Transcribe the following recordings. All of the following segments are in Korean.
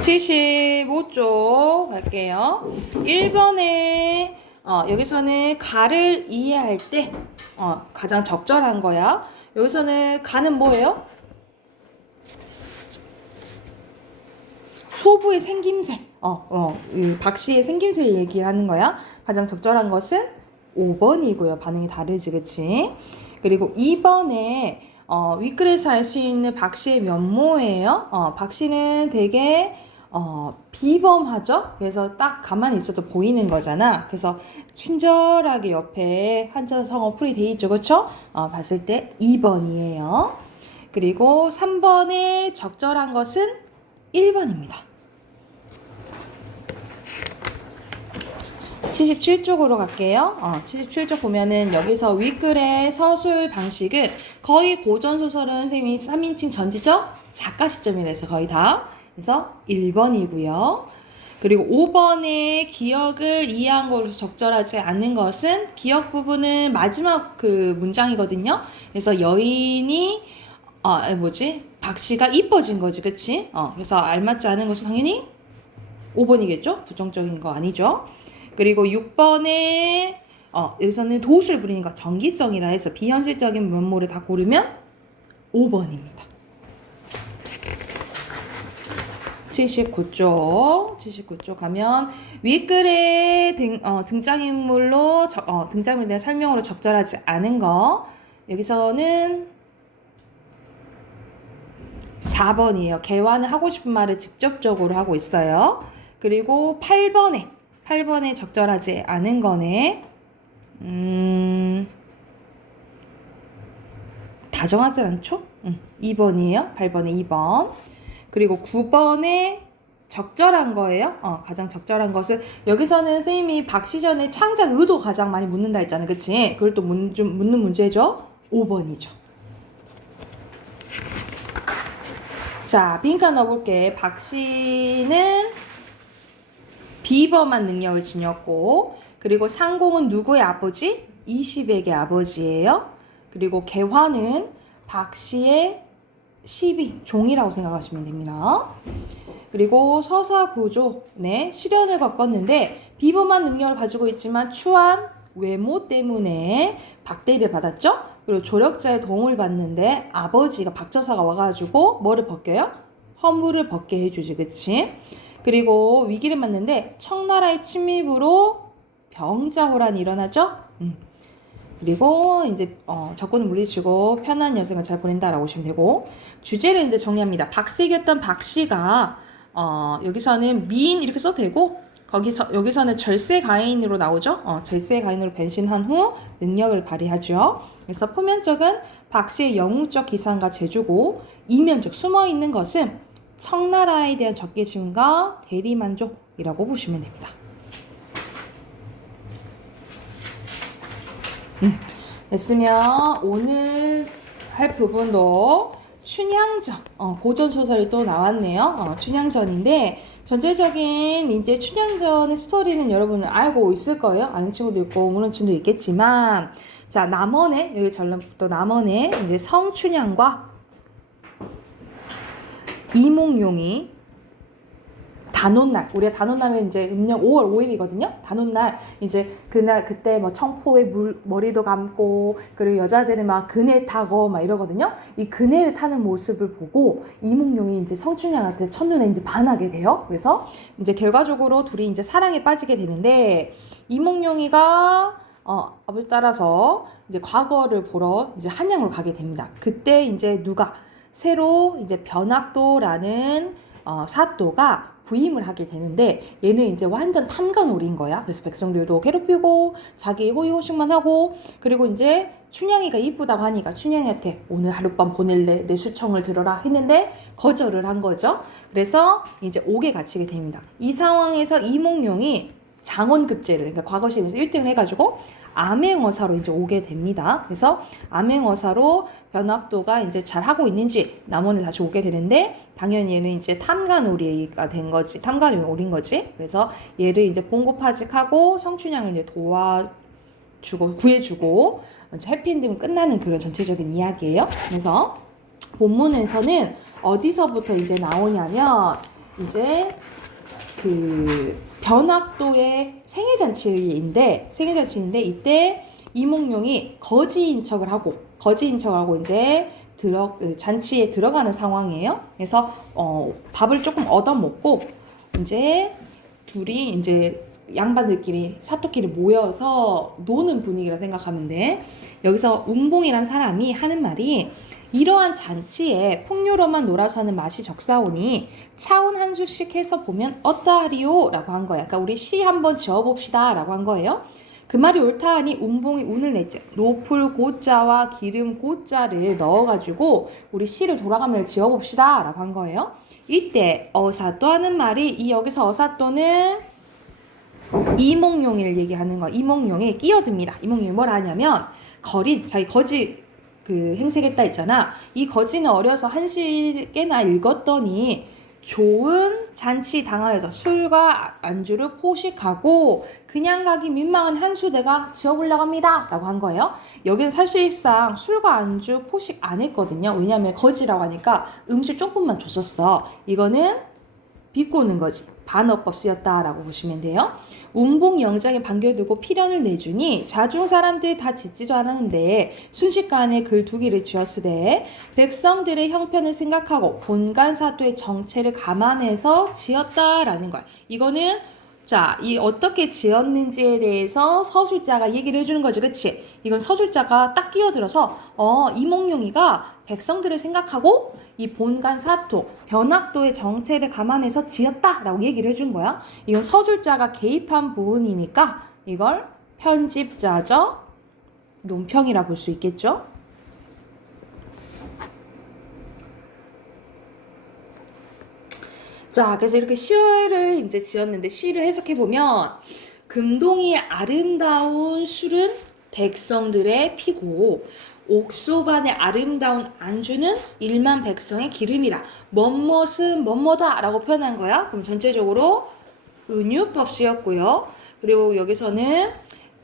75쪽 갈게요. 1번에 여기서는 가를 이해할 때 가장 적절한 거야. 여기서는 가는 뭐예요? 소부의 생김새. 박씨의 생김새를 얘기하는 거야. 가장 적절한 것은 5번이고요. 반응이 다르지, 그치? 그리고 2번에 윗글에서 알 수 있는 박씨의 면모예요. 박씨는 되게 비범하죠? 그래서 딱 가만히 있어도 보이는 거잖아. 그래서 친절하게 옆에 한자성어 풀이 돼 있죠, 그쵸? 봤을 때 2번이에요. 그리고 3번에 적절한 것은 1번입니다. 77쪽으로 갈게요. 77쪽 보면은 여기서 윗글의 서술 방식은 거의 고전소설은 선생님이 3인칭 전지적 작가 시점이라서 거의 다. 그래서 1번이고요. 그리고 5번에 기억을 이해한 것으로 적절하지 않는 것은 기억 부분은 마지막 그 문장이거든요. 그래서 여인이 박씨가 이뻐진 거지, 그치? 그래서 알맞지 않은 것은 당연히 5번이겠죠? 부정적인 거 아니죠? 그리고 6번에 여기서는 도수를 부리니까 정기성이라 해서 비현실적인 면모를 다 고르면 5번입니다. 79쪽 가면 윗글에 등장인물로 등장인물에 대한 설명으로 적절하지 않은 거 여기서는 4번이에요. 개화는 하고 싶은 말을 직접적으로 하고 있어요. 그리고 8번에 적절하지 않은 거네. 다정하지 않죠? 2번이에요. 8번에 2번. 그리고 9번에 적절한 거예요. 가장 적절한 것은 여기서는 선생님이 박시전의 창작 의도 가장 많이 묻는다 했잖아요. 그치? 그걸 또 묻는 문제죠. 5번이죠. 자, 빈칸 넣어볼게. 박씨는 비범한 능력을 지녔고, 그리고 상공은 누구의 아버지? 이시백의 아버지예요. 그리고 개화는 박씨의 시비, 종이라고 생각하시면 됩니다. 그리고 서사구조, 시련을 겪었는데 비범한 능력을 가지고 있지만 추한 외모 때문에 박대리를 받았죠. 그리고 조력자의 도움을 받는데 아버지가 박저사가 와가지고 뭐를 벗겨요? 허물을 벗게 해주지, 그치? 그리고 위기를 맞는데 청나라의 침입으로 병자호란이 일어나죠. 그리고 이제 적군을 물리치고 편한 여생을 잘 보낸다라고 보시면 되고 주제를 이제 정리합니다. 박씨이겼던 박씨가 여기서는 미인 이렇게 써도 되고 여기서는 절세 가인으로 나오죠. 절세 가인으로 변신한 후 능력을 발휘하죠. 그래서 표면적은 박씨의 영웅적 기상과 재주고 이면적 숨어있는 것은 청나라에 대한 적개심과 대리만족이라고 보시면 됩니다. 됐으면 오늘 할 부분도 춘향전, 고전소설이 또 나왔네요. 춘향전인데 전체적인 이제 춘향전의 스토리는 여러분은 알고 있을 거예요. 아는 친구도 있고 모르는 친구도 있겠지만 자, 남원에 여기 전라북도 남원에 이제 성춘향과 이몽룡이 단오날, 우리가 단오날은 이제 음력 5월 5일이거든요. 단오날 이제 그때 뭐 청포에 머리도 감고 그리고 여자들은 막 그네 타고 막 이러거든요. 이 그네를 타는 모습을 보고 이몽룡이 이제 성춘향한테 첫눈에 이제 반하게 돼요. 그래서 이제 결과적으로 둘이 이제 사랑에 빠지게 되는데 이몽룡이가 아버지 따라서 이제 과거를 보러 이제 한양으로 가게 됩니다. 그때 이제 누가 새로 이제 변학도라는 사또가 부임을 하게 되는데 얘는 이제 완전 탐관오리인 거야. 그래서 백성들도 괴롭히고 자기 호의호식만 하고 그리고 이제 춘향이가 이쁘다고 하니까 춘향이한테 오늘 하룻밤 보낼래 내 수청을 들어라 했는데 거절을 한 거죠. 그래서 이제 옥에 갇히게 됩니다. 이 상황에서 이몽룡이 장원급제를 그러니까 과거 시험에서 1등을 해가지고 암행어사로 이제 오게 됩니다. 그래서 암행어사로 변학도가 이제 잘 하고 있는지 남원에 다시 오게 되는데 당연히 얘는 이제 탐관오리가 된 거지. 탐관오리인 거지. 그래서 얘를 이제 봉고파직하고 성춘향을 이제 구해주고 이제 해피엔딩으로 끝나는 그런 전체적인 이야기예요. 그래서 본문에서는 어디서부터 이제 나오냐면 이제 그 변학도의 생일잔치인데 이때 이몽룡이 거지인 척을 하고 이제 잔치에 들어가는 상황이에요. 그래서 밥을 조금 얻어먹고 이제 둘이 이제 양반들끼리 사또끼리 모여서 노는 분위기라 생각하면 돼. 여기서 운봉이란 사람이 하는 말이 이러한 잔치에 풍류로만 놀아서 하는 맛이 적사오니 차운 한 수씩 해서 보면 어떠하리요? 라고 한 거야. 그러니까 우리 시 한번 지어봅시다 라고 한 거예요. 그 말이 옳다 하니 운봉이 운을 냈지. 노풀 고자와 기름 고자를 넣어가지고 우리 시를 돌아가며 지어봅시다 라고 한 거예요. 이때 어사또 하는 말이 이 여기서 어사또는 이몽룡이를 얘기하는 거. 이몽룡에 끼어듭니다. 이몽룡이 뭘 하냐면 자기 거지 그 행세겠다 있잖아. 이 거지는 어려서 한시께나 읽었더니 좋은 잔치 당하여서 술과 안주를 포식하고 그냥 가기 민망한 한수 내가 지어보려고 합니다 라고 한 거예요. 여기는 사실상 술과 안주 포식 안 했거든요. 왜냐면 거지라고 하니까 음식 조금만 줬었어. 이거는 비꼬는 거지. 반어법 쓰였다라고 보시면 돼요. 운봉 영장에 반겨두고 필연을 내주니 자중 사람들이 다 짓지도 않았는데 순식간에 글 두 개를 지었으되 백성들의 형편을 생각하고 본관 사도의 정체를 감안해서 지었다라는 거야. 이거는 이 어떻게 지었는지에 대해서 서술자가 얘기를 해주는 거지, 그치? 이건 서술자가 딱 끼어들어서 이몽룡이가 백성들을 생각하고 이 본관 사토, 변학도의 정체를 감안해서 지었다라고 얘기를 해준 거야. 이건 서술자가 개입한 부분이니까 이걸 편집자적 논평이라 볼 수 있겠죠. 자, 그래서 이렇게 시를 이제 지었는데 시를 해석해 보면 금동이의 아름다운 술은 백성들의 피고 옥소반의 아름다운 안주는 일만 백성의 기름이라 멋멋은 멋머다 라고 표현한 거야. 그럼 전체적으로 은유법 쓰였고요. 그리고 여기서는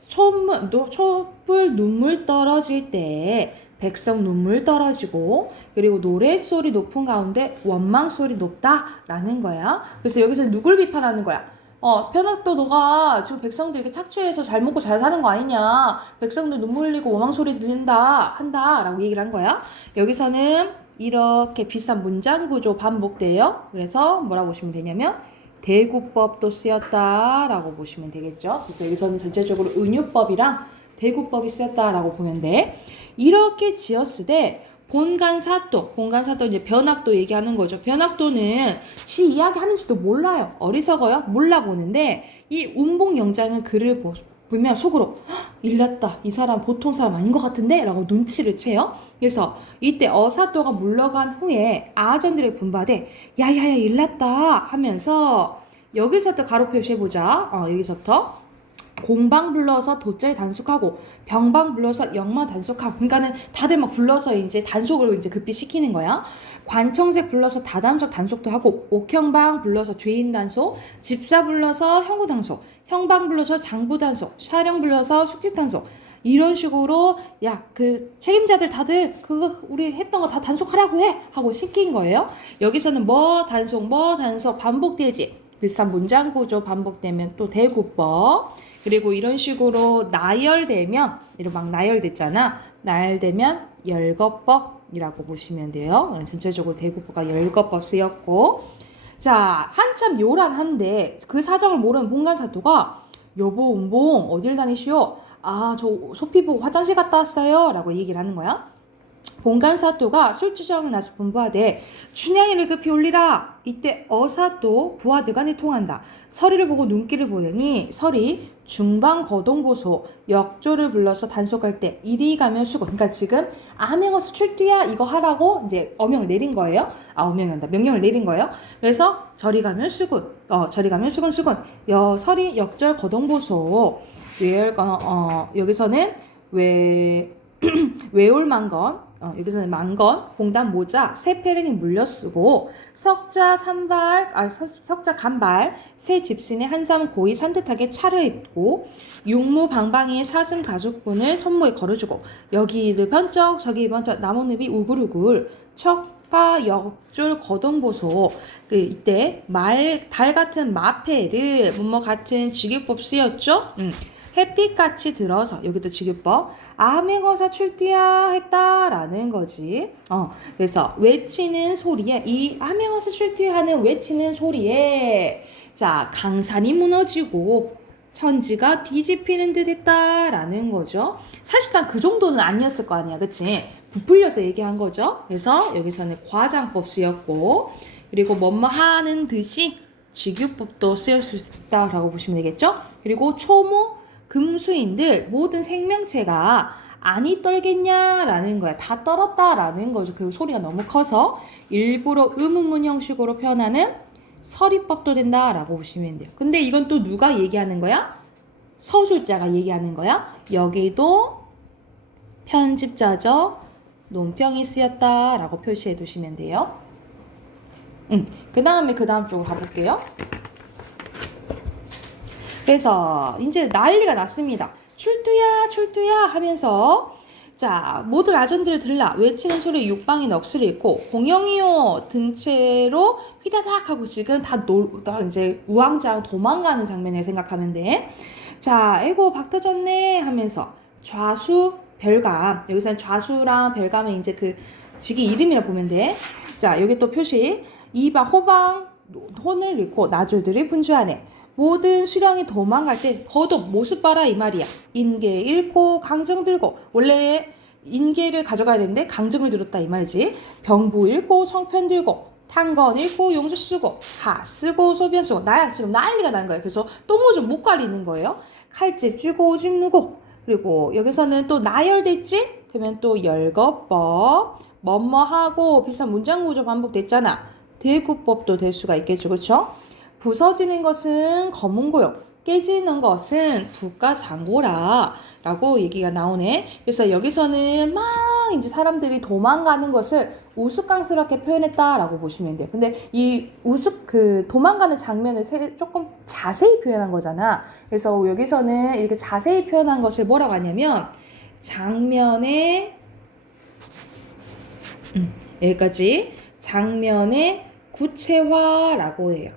촛불 눈물 떨어질 때 백성 눈물 떨어지고 그리고 노래소리 높은 가운데 원망소리 높다라는 거야. 그래서 여기서 누굴 비판하는 거야? 편학도 너가 지금 백성들에게 착취해서 잘 먹고 잘 사는 거 아니냐. 백성들 눈물 흘리고 원망소리 한다 라고 얘기를 한 거야. 여기서는 이렇게 비슷한 문장 구조 반복돼요. 그래서 뭐라고 보시면 되냐면 대구법도 쓰였다라고 보시면 되겠죠. 그래서 여기서는 전체적으로 은유법이랑 대구법이 쓰였다라고 보면 돼. 이렇게 지었으되 본관사또 이제 변학도 얘기하는 거죠. 변학도는 지 이야기하는지도 몰라요. 어리석어요. 몰라보는데 이 운봉영장은 글을 보면 속으로 일났다. 이 사람 보통 사람 아닌 것 같은데? 라고 눈치를 채요. 그래서 이때 어사또가 물러간 후에 아전들의 분바대 야야야 일났다 하면서 여기서부터 가로 표시해보자. 여기서부터 공방 불러서 도자에 단속하고 병방 불러서 영마 단속하고 그러니까는 다들 막 불러서 이제 단속을 이제 급히 시키는 거야. 관청색 불러서 다담석 단속도 하고 옥형방 불러서 죄인 단속, 집사 불러서 형구 단속, 형방 불러서 장부 단속, 사령 불러서 숙직 단속 이런 식으로 그 책임자들 다들 그거 우리 했던 거 다 단속하라고 해 하고 시킨 거예요. 여기서는 뭐 단속 반복되지. 비슷한 문장 구조 반복되면 또 대구법. 그리고 이런 식으로 나열되면 이렇게 막 나열됐잖아. 나열되면 열거법이라고 보시면 돼요. 전체적으로 대구법과 열거법 쓰였고 자 한참 요란한데 그 사정을 모르는 본관사또가 여보 운봉 어딜 다니시오? 저 소피 보고 화장실 갔다 왔어요 라고 얘기를 하는 거야. 본관사또가 술주정을 나서 분부하되 춘향이를 급히 올리라. 이때 어사또 부하들과 내통한다. 서리를 보고 눈길을 보더니 서리 중방 거동보소 역조를 불러서 단속할 때 이리 가면 수군. 그러니까 지금 암행어수 출두야 이거 하라고 이제 어명을 내린 거예요. 명령을 내린 거예요. 그래서 저리 가면 수군. 수군. 서리 역절 거동보소 여기서는 왜 외올망건, 여기서는 망건, 공단 모자, 세페르니 물려쓰고 석자 간발, 새 집신의 한삼 고이 산뜻하게 차려입고 육무방방이의 사슴 가죽분을 손목에 걸어주고 여기를 번쩍 저기 번쩍 나뭇잎이 우글우글 척파 역줄 거동보소 이때 달 같은 마패를 뭐뭐 같은 직유법 쓰였죠. 햇빛같이 들어서 여기도 직유법 암행어사 출두야 했다라는 거지. 그래서 외치는 소리에 이 암행어사 출두야 하는 외치는 소리에 자 강산이 무너지고 천지가 뒤집히는 듯 했다라는 거죠. 사실상 그 정도는 아니었을 거 아니야, 그치? 부풀려서 얘기한 거죠. 그래서 여기서는 과장법 쓰였고 그리고 뭐뭐 하는 듯이 직유법도 쓰일 수 있다라고 보시면 되겠죠. 그리고 초모 금수인들 모든 생명체가 아니 떨겠냐라는 거야. 다 떨었다라는 거죠. 그 소리가 너무 커서 일부러 의문문 형식으로 표현하는 서리법도 된다라고 보시면 돼요. 근데 이건 또 누가 얘기하는 거야? 서술자가 얘기하는 거야. 여기도 편집자적 논평이 쓰였다라고 표시해 두시면 돼요. 그 다음 쪽으로 가볼게요. 그래서 이제 난리가 났습니다. 출두야 하면서 자 모든 아전들을 들라 외치는 소리에 육방이 넋을 잃고 공영이요 등채로 휘다닥 하고 지금 다 이제 우왕좌왕 도망가는 장면을 생각하면 돼. 자 에고 박 터졌네 하면서 좌수 별감 여기서는 좌수랑 별감은 이제 그 직이 이름이라 보면 돼. 자 여기 또 표시 이방 호방 혼을 잃고 나졸들이 분주하네. 모든 수령이 도망갈 때 거듭 모습 봐라 이 말이야. 인계 잃고 강정 들고 원래 인계를 가져가야 되는데 강정을 들었다 이 말이지. 병부 잃고 성편 들고 탄건 잃고 용수 쓰고 하 쓰고 소변 쓰고 나야 지금 난리가 난 거예요. 그래서 똥오줌 못 가리는 거예요. 칼집 쥐고 오줌 누고 그리고 여기서는 또 나열됐지? 그러면 또 열거법 뭐뭐하고 비슷한 문장구조 반복됐잖아. 대구법도 될 수가 있겠죠. 그렇죠? 부서지는 것은 검은고요. 깨지는 것은 북가장고라 라고 얘기가 나오네. 그래서 여기서는 막 이제 사람들이 도망가는 것을 우스꽝스럽게 표현했다라고 보시면 돼요. 근데 이 도망가는 장면을 조금 자세히 표현한 거잖아. 그래서 여기서는 이렇게 자세히 표현한 것을 뭐라고 하냐면 장면의 여기까지 장면의 구체화라고 해요.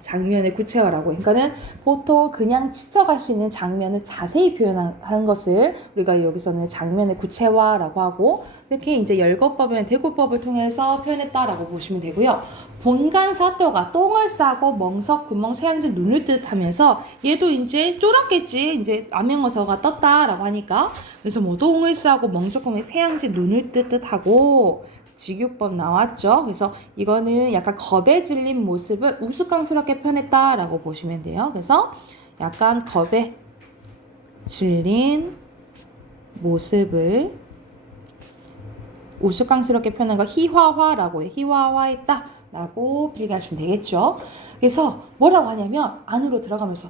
장면의 구체화라고. 그러니까는 보통 그냥 스쳐갈 수 있는 장면을 자세히 표현한 것을 우리가 여기서는 장면의 구체화라고 하고 특히 이제 열거법이나 대구법을 통해서 표현했다라고 보시면 되고요. 본간사또가 똥을 싸고 멍석 구멍 새양질 눈을 뜻하면서 얘도 이제 쫄았겠지. 이제 암행어사가 떴다라고 하니까 그래서 뭐 똥을 싸고 멍석 구멍 새양질 눈을 뜻하고 직유법 나왔죠. 그래서 이거는 약간 겁에 질린 모습을 우스꽝스럽게 표현했다라고 보시면 돼요. 그래서 약간 겁에 질린 모습을 우스꽝스럽게 표현한 거 희화화라고 해요. 희화화했다라고 필기하시면 되겠죠. 그래서 뭐라고 하냐면 안으로 들어가면서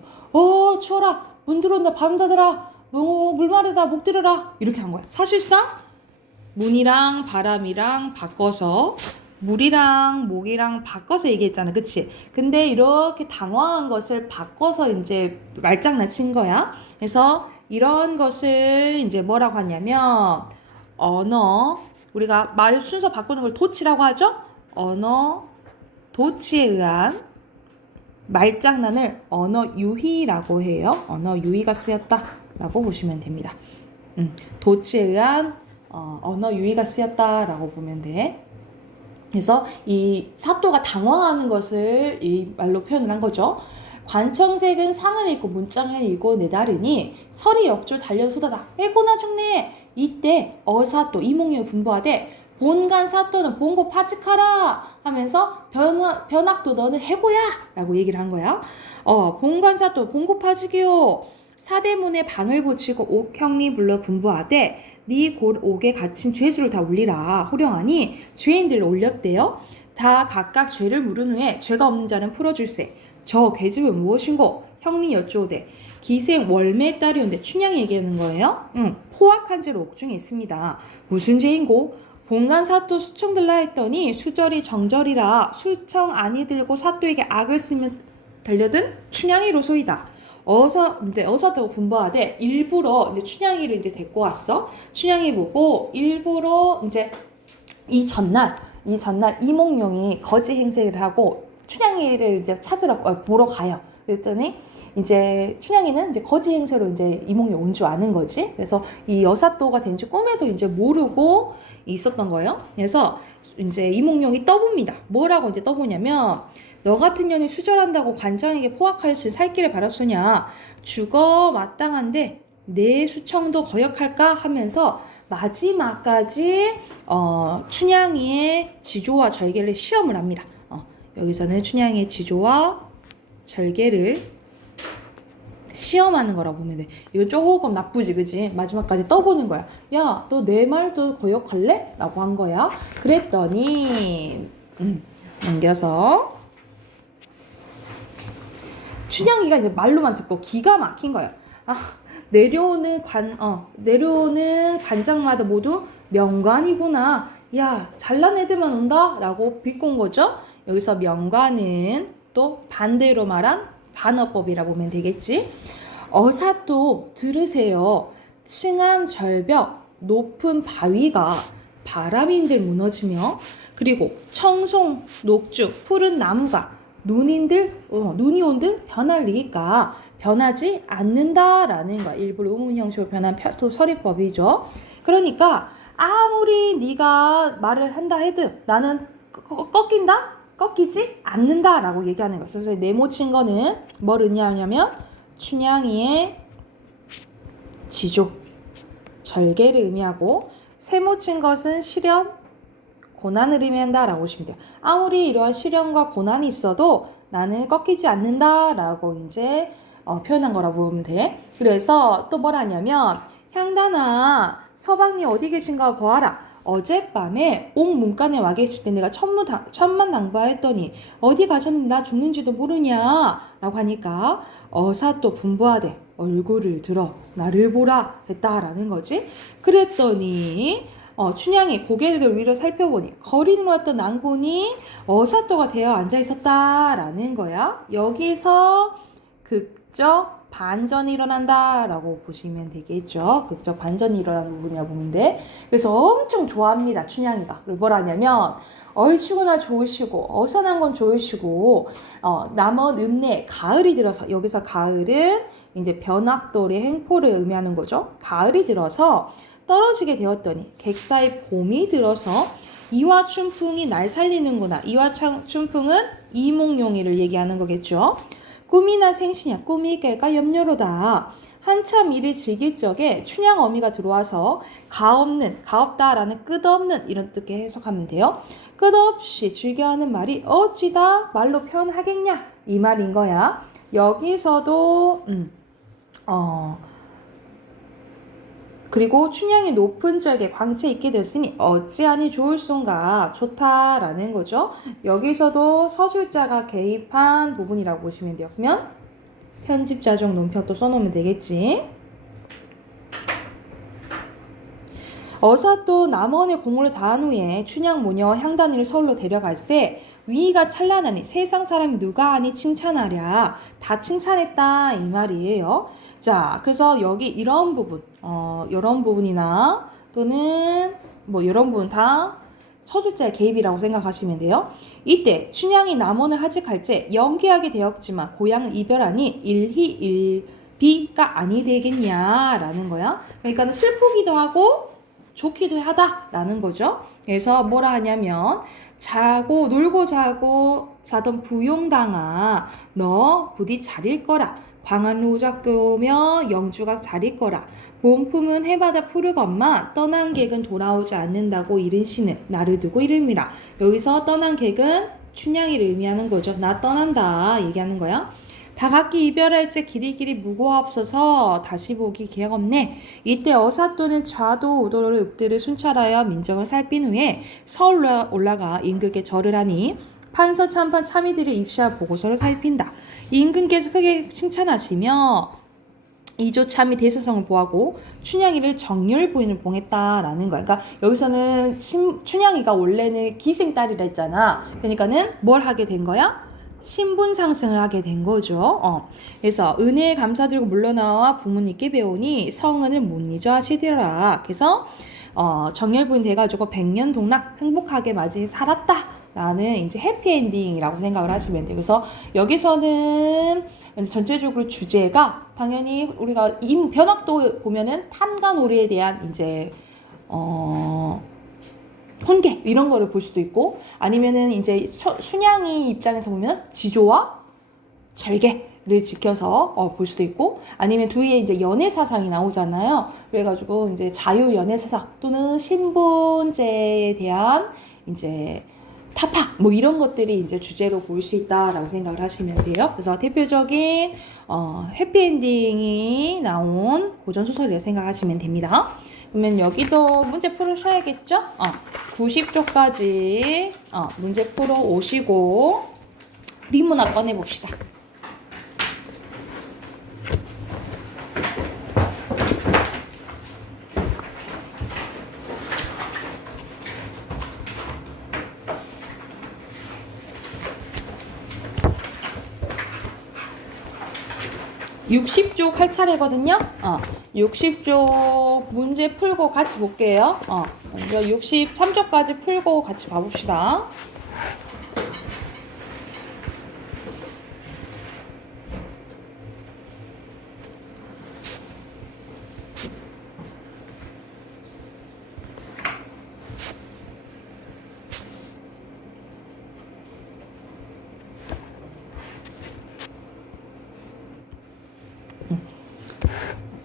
추워라 문 들어온다 바람 닫아라 물 마르다 목 들어라 이렇게 한 거야. 사실상 문이랑 바람이랑 바꿔서 물이랑 목이랑 바꿔서 얘기했잖아. 그치? 근데 이렇게 당황한 것을 바꿔서 이제 말장난친 거야. 그래서 이런 것을 이제 뭐라고 하냐면 언어 우리가 말 순서 바꾸는 걸 도치라고 하죠. 언어 도치에 의한 말장난을 언어 유희라고 해요. 언어 유희가 쓰였다라고 보시면 됩니다. 도치에 의한 언어 유희가 쓰였다라고 보면 돼. 그래서 이 사또가 당황하는 것을 이 말로 표현을 한 거죠. 관청색은 상을 읽고 문장을 읽고 내다르니 설이 역줄 달려 후다닥 에고나 죽네. 이때 어사또 이몽유 분부하되 본간 사또는 본고 파직하라 하면서 변학도 너는 해고야 라고 얘기를 한 거야. 본간 사또 본고 파직이요. 사대문에 방을 붙이고 옥형리 불러 분부하되 네 옥에 갇힌 죄수를 다 올리라 호령하니 죄인들을 올렸대요. 다 각각 죄를 물은 후에 죄가 없는 자는 풀어줄세. 저 계집은 무엇인고 형리 여쭈오대 기생 월매 딸이온데 춘향이 얘기하는 거예요. 포악한 죄로 옥중에 있습니다. 무슨 죄인고? 본간 사또 수청들라 했더니 수절이 정절이라 수청 아니 들고 사또에게 악을 쓰면 달려든 춘향이로소이다. 어서도 분부하되 일부러 이제 춘향이를 이제 데리고 왔어. 춘향이 보고 일부러 이제 이 전날 이몽룡이 거지 행세를 하고 춘향이를 이제 보러 가요. 그랬더니 이제 춘향이는 이제 거지 행세로 이제 이몽룡이 온 줄 아는 거지. 그래서 이 여사또가 된지 꿈에도 이제 모르고 있었던 거예요. 그래서 이제 이몽룡이 떠봅니다. 뭐라고 이제 떠보냐면 너 같은 년이 수절한다고 관장에게 포악하였을 살길을 바랐소냐. 죽어 마땅한데 내 수청도 거역할까 하면서 마지막까지 춘향이의 지조와 절개를 시험을 합니다. 여기서는 춘향이의 지조와 절개를 시험하는 거라고 보면 돼. 이거 조금 나쁘지, 그지? 마지막까지 떠보는 거야. 야, 너 내 말도 거역할래? 라고 한 거야. 그랬더니 넘겨서 춘향이가 이제 말로만 듣고 기가 막힌 거예요. 내려오는 관장마다 모두 명관이구나. 야, 잘난 애들만 온다? 라고 비꼰 거죠. 여기서 명관은 또 반대로 말한 반어법이라 보면 되겠지. 어사또 들으세요. 층암 절벽 높은 바위가 바람인들 무너지며 그리고 청송 녹죽 푸른 나무가 눈이 온들 변할 리니까 변하지 않는다라는 거야. 일부러 의문 형식으로 변한 서리법이죠. 그러니까 아무리 네가 말을 한다 해도 나는 꺾이지 않는다라고 얘기하는 거예요. 그래서 네모친 거는 뭘 의미하냐면 춘향이의 지조, 절개를 의미하고 세모친 것은 시련, 고난을 의미한다라고 보시면 돼요. 아무리 이러한 시련과 고난이 있어도 나는 꺾이지 않는다라고 이제 표현한 거라고 보면 돼. 그래서 또 뭘 하냐면 향단아 서방님 어디 계신가 보아라. 어젯밤에 옥 문간에 와 계실 때 내가 천만당부하였더니 어디 가셨는지 나 죽는지도 모르냐 라고 하니까 어사또 분부하되 얼굴을 들어 나를 보라 했다라는 거지. 그랬더니 춘향이 고개를 위로 살펴보니 거리는 왔던 난군이 어사또가 되어 앉아 있었다라는 거야. 여기서 극적 반전이 일어난다라고 보시면 되겠죠. 극적 반전이 일어나는 부분이라고 보면 돼. 그래서 엄청 좋아합니다. 춘향이가. 그리고 뭘 하냐면 얼추구나 좋으시고 어선한 건 좋으시고 남원 읍내 가을이 들어서 여기서 가을은 이제 변학돌의 행포를 의미하는 거죠. 가을이 들어서 떨어지게 되었더니 객사의 봄이 들어서 이화춘풍이 날 살리는구나. 이화춘풍은 이몽룡이를 얘기하는 거겠죠. 꿈이나 생시냐 꿈이 깰까 염려로다. 한참 일이 즐길 적에 춘향 어미가 들어와서 가없다라는 끝없는 이런 뜻게 해석하면 돼요. 끝없이 즐겨하는 말이 어찌다 말로 표현하겠냐 이 말인 거야. 여기서도 그리고 춘향이 높은 절개 광채 있게 되었으니 어찌하니 좋을순가 좋다라는 거죠. 여기서도 서술자가 개입한 부분이라고 보시면 돼요. 그러면 편집자적 논평 또 써놓으면 되겠지. 어사또 남원의 공을 다한 후에 춘향 모녀와 향단이를 서울로 데려갈새 위가 찬란하니 세상 사람이 누가 아니 칭찬하랴. 다 칭찬했다 이 말이에요. 자, 그래서 여기 이런 부분, 이런 부분이나 또는 뭐 이런 부분 다 서술자의 개입이라고 생각하시면 돼요. 이때 춘향이 남원을 하직할 때 영귀하게 되었지만 고향을 이별하니 일희일비가 아니 되겠냐라는 거야. 그러니까 슬프기도 하고 좋기도 하다라는 거죠. 그래서 뭐라 하냐면 놀고 자고 자던 부용당아 너 부디 잘일 거라. 광안로작교며 영주각 잘일 거라. 본품은 해바다 푸르건마 떠난 객은 돌아오지 않는다고 이른 시는 나를 두고 이름이라. 여기서 떠난 객은 춘향이를 의미하는 거죠. 나 떠난다 얘기하는 거야. 다 각기 이별할 때 길이길이 무고하옵소서 다시 보기 기약 없네. 이때 어사또는 좌도 우도를 읍들을 순찰하여 민정을 살핀 후에 서울로 올라가 임금께 절을 하니 판서 참판 참의들을 입시와 보고서를 살핀다. 임금께서 크게 칭찬하시며 이조 참의 대사성을 보하고 춘향이를 정열 부인을 봉했다라는 거야. 그러니까 여기서는 춘향이가 원래는 기생딸이라 했잖아. 그러니까는 뭘 하게 된 거야? 신분 상승을 하게 된 거죠. 그래서 은혜에 감사드리고 물러나와 부모님께 배우니 성은을 못 잊어 하시더라. 그래서 정열 부인 돼가지고 백년 동락 행복하게 맞이 살았다. 라는 이제 해피엔딩이라고 생각을 하시면 돼요. 그래서 여기서는 전체적으로 주제가 당연히 우리가 변학도 보면은 탐관오리에 대한 이제 훈계 이런 거를 볼 수도 있고 아니면은 이제 순양이 입장에서 보면 지조와 절개를 지켜서 볼 수도 있고 아니면 뒤에 이제 연애 사상이 나오잖아요. 그래가지고 이제 자유 연애 사상 또는 신분제에 대한 이제 타파 뭐 이런 것들이 이제 주제로 보일 수 있다라고 생각을 하시면 돼요. 그래서 대표적인 해피엔딩이 나온 고전 소설이라고 생각하시면 됩니다. 그러면 여기도 문제 풀으셔야겠죠? 90쪽까지 문제 풀어 오시고 리문학 꺼내 봅시다. 60쪽 할 차례거든요. 60쪽 문제 풀고 같이 볼게요. 먼저 63쪽까지 풀고 같이 봐봅시다.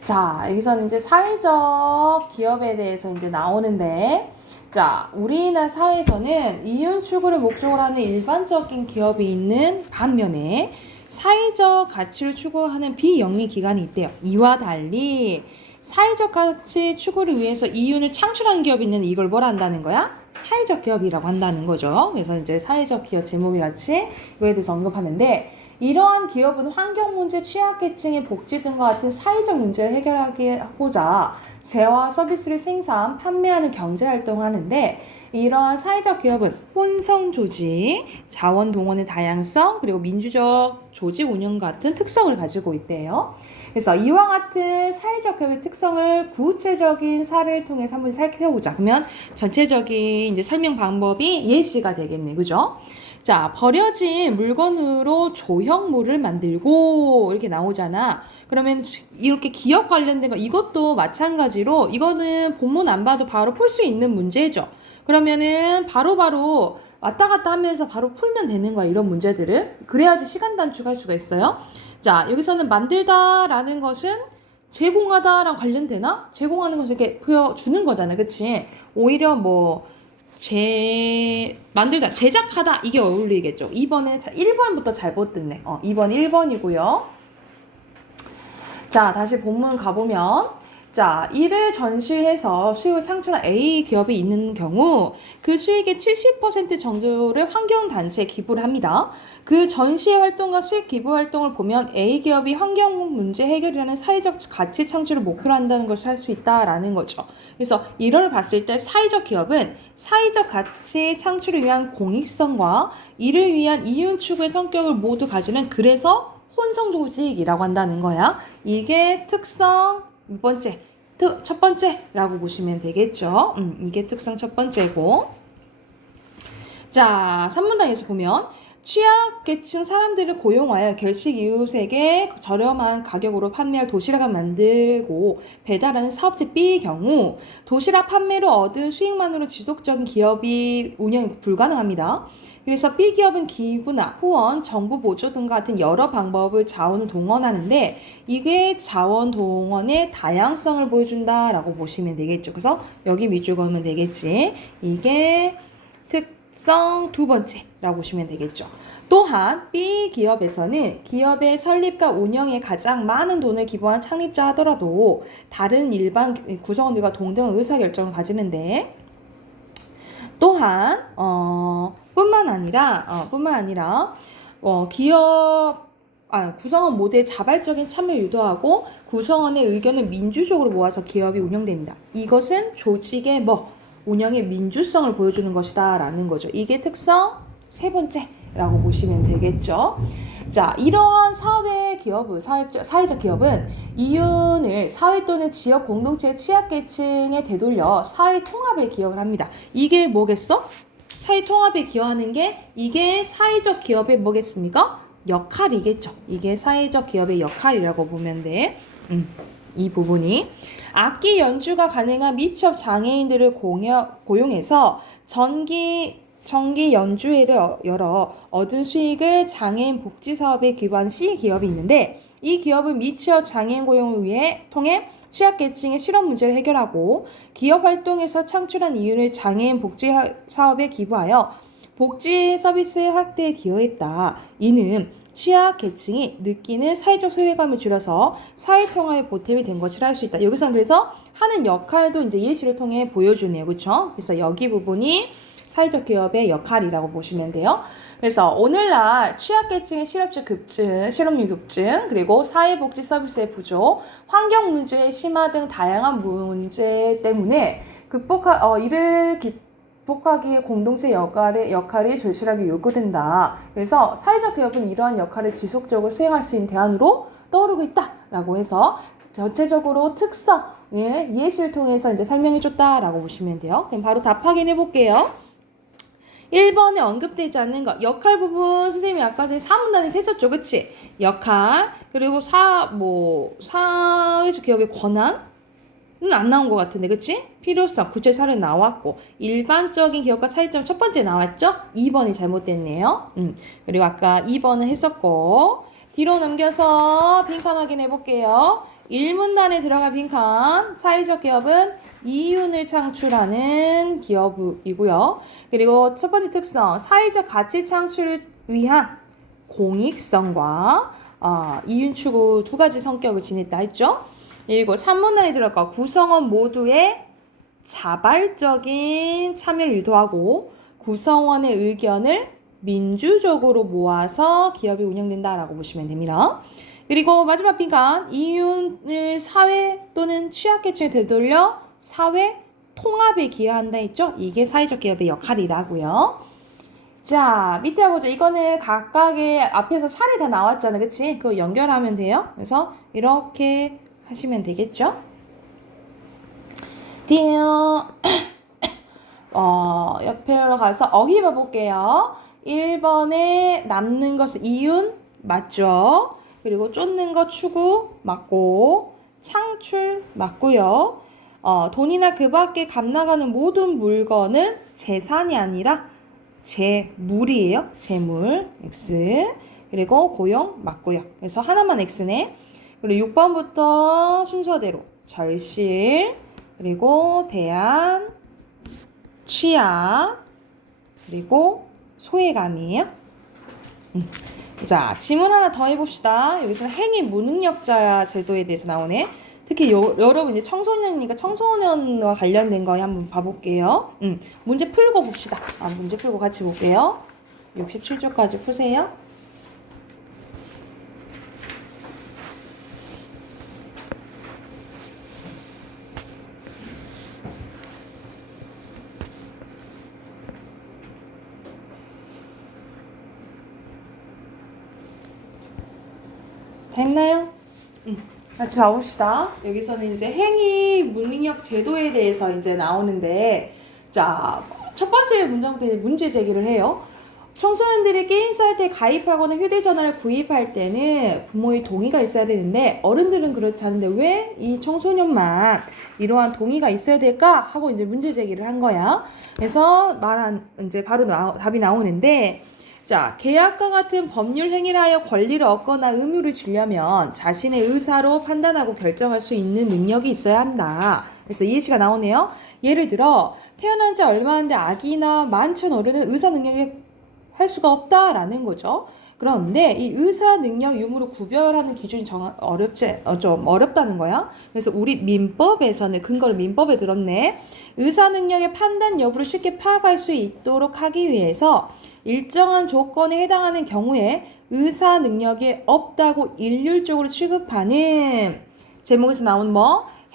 자, 여기서는 이제 사회적 기업에 대해서 이제 나오는데, 자, 우리나라 사회에서는 이윤 추구를 목적으로 하는 일반적인 기업이 있는 반면에 사회적 가치를 추구하는 비영리 기관이 있대요. 이와 달리 사회적 가치 추구를 위해서 이윤을 창출하는 기업이 있는 이걸 뭐라 한다는 거야? 사회적 기업이라고 한다는 거죠. 그래서 이제 사회적 기업 제목이 같이 이거에 대해서 언급하는데, 이러한 기업은 환경 문제, 취약계층의 복지 등과 같은 사회적 문제를 해결하고자 재화 서비스를 생산, 판매하는 경제활동을 하는데 이러한 사회적 기업은 혼성 조직, 자원 동원의 다양성, 그리고 민주적 조직 운영 같은 특성을 가지고 있대요. 그래서 이와 같은 사회적 기업의 특성을 구체적인 사례를 통해서 한번 살펴보자. 그러면 전체적인 이제 설명 방법이 예시가 되겠네. 그죠? 자, 버려진 물건으로 조형물을 만들고 이렇게 나오잖아. 그러면 이렇게 기업 관련된 거 이것도 마찬가지로 이거는 본문 안 봐도 바로 풀 수 있는 문제죠. 그러면은 바로바로 왔다 갔다 하면서 바로 풀면 되는 거야. 이런 문제들을. 그래야지 시간 단축할 수가 있어요. 자, 여기서는 만들다라는 것은 제공하다랑 관련되나? 제공하는 것을 이렇게 보여주는 거잖아. 그치? 오히려 만들다, 제작하다 이게 어울리겠죠. 2번은 1번부터 잘못 듣네. 2번 1번이고요. 자, 다시 본문 가보면 자, 이를 전시해서 수익을 창출한 A 기업이 있는 경우 그 수익의 70% 정도를 환경단체에 기부를 합니다. 그 전시 활동과 수익 기부 활동을 보면 A 기업이 환경 문제 해결이라는 사회적 가치 창출을 목표로 한다는 것을 알 수 있다라는 거죠. 그래서 이를 봤을 때 사회적 기업은 사회적 가치 창출을 위한 공익성과 이를 위한 이윤 추구의 성격을 모두 가지는 그래서 혼성 조직이라고 한다는 거야. 이게 특성 첫 번째라고 보시면 되겠죠. 이게 특성 첫 번째고. 자, 3문단에서 보면 취약계층 사람들을 고용하여 결식 이웃에게 저렴한 가격으로 판매할 도시락을 만들고 배달하는 사업체 B의 경우 도시락 판매로 얻은 수익만으로 지속적인 기업이 운영이 불가능합니다. 그래서 B기업은 기부나 후원, 정부 보조 등 같은 여러 방법을 자원을 동원하는데 이게 자원 동원의 다양성을 보여준다라고 보시면 되겠죠. 그래서 여기 밑줄 그으면 되겠지. 이게 특성 두 번째라고 보시면 되겠죠. 또한 B기업에서는 기업의 설립과 운영에 가장 많은 돈을 기부한 창립자 하더라도 다른 일반 구성원들과 동등한 의사결정을 가지는데 또한 뿐만 아니라 구성원 모두의 자발적인 참여를 유도하고 구성원의 의견을 민주적으로 모아서 기업이 운영됩니다. 이것은 조직의 운영의 민주성을 보여주는 것이다 라는 거죠. 이게 특성 세 번째라고 보시면 되겠죠. 자, 이러한 사회적 기업은 이윤을 사회 또는 지역 공동체의 취약계층에 되돌려 사회 통합에 기여를 합니다. 이게 뭐겠어? 사회 통합에 기여하는 게 이게 사회적 기업의 뭐겠습니까? 역할이겠죠. 이게 사회적 기업의 역할이라고 보면 돼. 이 부분이 악기 연주가 가능한 미취업 장애인들을 고용해서 정기 연주회를 열어 얻은 수익을 장애인 복지 사업에 기부한 시기업이 있는데 이 기업은 미취업 장애인 고용을 통해 취약계층의 실업 문제를 해결하고 기업 활동에서 창출한 이윤을 장애인 복지 사업에 기부하여 복지 서비스의 확대에 기여했다. 이는 취약계층이 느끼는 사회적 소외감을 줄여서 사회통합에 보탬이 된 것이라 할 수 있다. 여기서는 그래서 하는 역할도 이제 예시를 통해 보여주네요. 그렇죠? 그래서 여기 부분이 사회적 기업의 역할이라고 보시면 돼요. 그래서 오늘날 취약계층의 실업률 급증, 그리고 사회복지 서비스의 부족, 환경 문제의 심화 등 다양한 문제 때문에 이를 극복하기에 공동체 역할이 절실하게 요구된다. 그래서 사회적 기업은 이러한 역할을 지속적으로 수행할 수 있는 대안으로 떠오르고 있다라고 해서 전체적으로 특성을 예시를 통해서 이제 설명해줬다라고 보시면 돼요. 그럼 바로 답 확인해 볼게요. 1번에 언급되지 않는 것. 역할 부분 선생님이 아까 전에 사문단에 셌었죠. 그치? 역할. 그리고 사회적 기업의 권한은 안 나온 것 같은데. 그치? 필요성, 구체 사례 나왔고. 일반적인 기업과 차이점 첫 번째 나왔죠? 2번이 잘못됐네요. 그리고 아까 2번은 했었고. 뒤로 넘겨서 빈칸 확인해 볼게요. 1문단에 들어간 빈칸. 사회적 기업은 이윤을 창출하는 기업이고요. 그리고 첫 번째 특성, 사회적 가치 창출을 위한 공익성과 이윤 추구 두 가지 성격을 지녔다 했죠. 그리고 3문단에 들어가 구성원 모두의 자발적인 참여를 유도하고 구성원의 의견을 민주적으로 모아서 기업이 운영된다라고 보시면 됩니다. 그리고 마지막 빈칸, 이윤을 사회 또는 취약계층에 되돌려 사회 통합에 기여한다 했죠? 이게 사회적 기업의 역할이라고요. 자, 밑에 보죠. 이거는 각각의 앞에서 사례 다 나왔잖아. 그치? 그거 연결하면 돼요. 그래서 이렇게 하시면 되겠죠? 옆으로 가서 어휘 봐볼게요. 1번에 남는 것은 이윤 맞죠? 그리고 쫓는 것 추구 맞고 창출 맞고요. 돈이나 그 밖에 값 나가는 모든 물건은 재산이 아니라 재물이에요. 재물 X. 그리고 고용 맞고요. 그래서 하나만 X네. 그리고 6번부터 순서대로 절실, 그리고 대안, 취약, 그리고 소외감이에요. 자, 지문 하나 더 해봅시다. 여기서는 행위 무능력자 제도에 대해서 나오네. 특히 여러분 이제 청소년이니까 청소년과 관련된 거 한번 봐볼게요. 문제 풀고 봅시다. 문제 풀고 같이 볼게요. 67쪽까지 푸세요. 됐나요? 같이 봐봅시다. 여기서는 이제 행위 무능력 제도에 대해서 이제 나오는데, 자, 첫 번째 문장부터 문제 제기를 해요. 청소년들이 게임 사이트에 가입하거나 휴대전화를 구입할 때는 부모의 동의가 있어야 되는데, 어른들은 그렇지 않은데 왜 이 청소년만 이러한 동의가 있어야 될까? 하고 이제 문제 제기를 한 거야. 그래서 이제 바로 답이 나오는데, 자, 계약과 같은 법률 행위를 하여 권리를 얻거나 의무를 지려면 자신의 의사로 판단하고 결정할 수 있는 능력이 있어야 한다. 그래서 이 예시가 나오네요. 예를 들어 태어난 지 얼마 안 된 아기나 많은 어른은 의사 능력이 할 수가 없다라는 거죠. 그런데 이 의사 능력 유무를 구별하는 기준이 좀 어렵다는 거야. 그래서 우리 민법에서는 근거를 민법에 들었네. 의사 능력의 판단 여부를 쉽게 파악할 수 있도록 하기 위해서 일정한 조건에 해당하는 경우에 의사 능력이 없다고 일률적으로 취급하는 제목에서 나온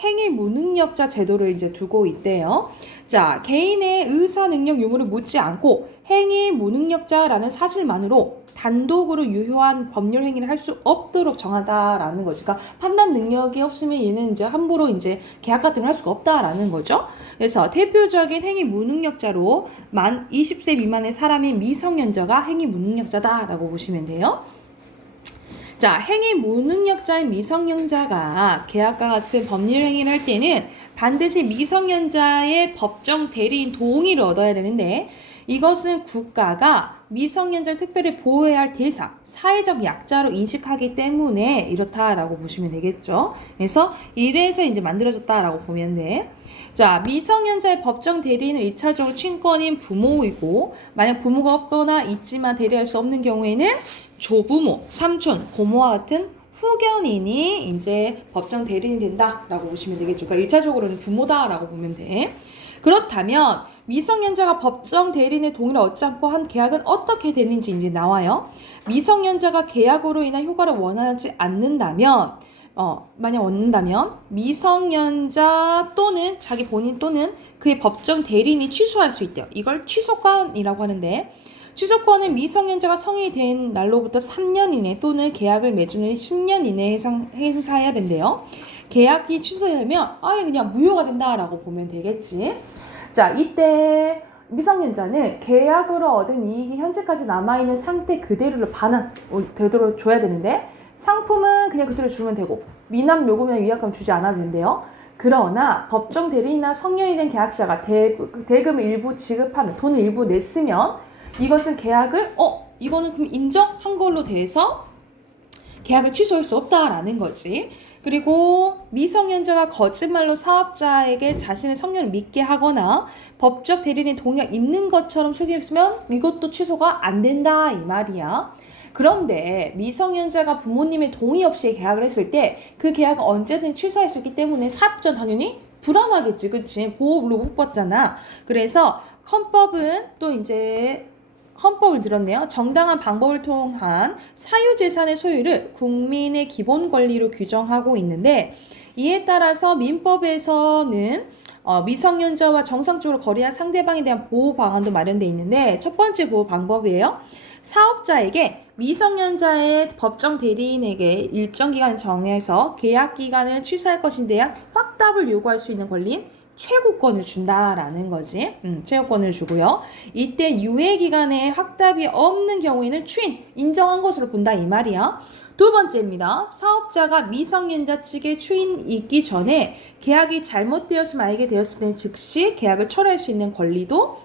행위 무능력자 제도를 이제 두고 있대요. 자, 개인의 의사 능력 유무를 묻지 않고 행위 무능력자라는 사실만으로 단독으로 유효한 법률 행위를 할 수 없도록 정하다라는 거지. 그러니까 판단 능력이 없으면 얘는 이제 함부로 이제 계약 같은 걸 할 수가 없다라는 거죠. 그래서 대표적인 행위 무능력자로 만 20세 미만의 사람이 미성년자가 행위 무능력자다라고 보시면 돼요. 자, 행위 무능력자인 미성년자가 계약과 같은 법률 행위를 할 때는 반드시 미성년자의 법정 대리인 동의를 얻어야 되는데 이것은 국가가 미성년자를 특별히 보호해야 할 대상, 사회적 약자로 인식하기 때문에 이렇다라고 보시면 되겠죠. 그래서 이래서 이제 만들어졌다라고 보면 돼. 자, 미성년자의 법정 대리인은 1차적으로 친권인 부모이고 만약 부모가 없거나 있지만 대리할 수 없는 경우에는 조부모, 삼촌, 고모와 같은 후견인이 이제 법정 대리인이 된다라고 보시면 되겠죠. 그러니까 1차적으로는 부모다라고 보면 돼. 그렇다면 미성년자가 법정 대리인의 동의를 얻지 않고 한 계약은 어떻게 되는지 이제 나와요. 미성년자가 계약으로 인한 효과를 원하지 않는다면 만약 원한다면 미성년자 또는 자기 본인 또는 그의 법정 대리인이 취소할 수 있대요. 이걸 취소권이라고 하는데 취소권은 미성년자가 성인이 된 날로부터 3년 이내 또는 계약을 맺은 후 10년 이내에 행사해야 된대요. 계약이 취소되면 아예 그냥 무효가 된다라고 보면 되겠지. 자, 이때 미성년자는 계약으로 얻은 이익이 현재까지 남아있는 상태 그대로를 되도록 줘야 되는데 상품은 그냥 그대로 주면 되고 미납 요금이나 위약금 주지 않아도 된대요. 그러나 법정 대리인이나 성년이 된 계약자가 대금을 일부 지급하면 돈을 일부 냈으면 이것은 계약을 이거는 그럼 인정한 걸로 돼서 계약을 취소할 수 없다라는 거지. 그리고 미성년자가 거짓말로 사업자에게 자신의 성년을 믿게 하거나 법적 대리인의 동의가 있는 것처럼 소개했으면 이것도 취소가 안 된다 이 말이야. 그런데 미성년자가 부모님의 동의 없이 계약을 했을 때 그 계약은 언제든 취소할 수 있기 때문에 사업자는 당연히 불안하겠지, 그치? 보호를 못 받잖아. 그래서 헌법은 또 이제 헌법을 들었네요. 정당한 방법을 통한 사유재산의 소유를 국민의 기본 권리로 규정하고 있는데 이에 따라서 민법에서는 미성년자와 정상적으로 거래한 상대방에 대한 보호 방안도 마련되어 있는데 첫 번째 보호 방법이에요. 사업자에게 미성년자의 법정 대리인에게 일정 기간 정해서 계약 기간을 취소할 것에 대한 확답을 요구할 수 있는 권리인 최고권을 준다라는 거지. 최고권을 주고요. 이때 유예 기간에 확답이 없는 경우에는 추인, 인정한 것으로 본다 이 말이야. 두 번째입니다. 사업자가 미성년자 측의 추인이 있기 전에 계약이 잘못되었음을 알게 되었을 때 즉시 계약을 철회할 수 있는 권리도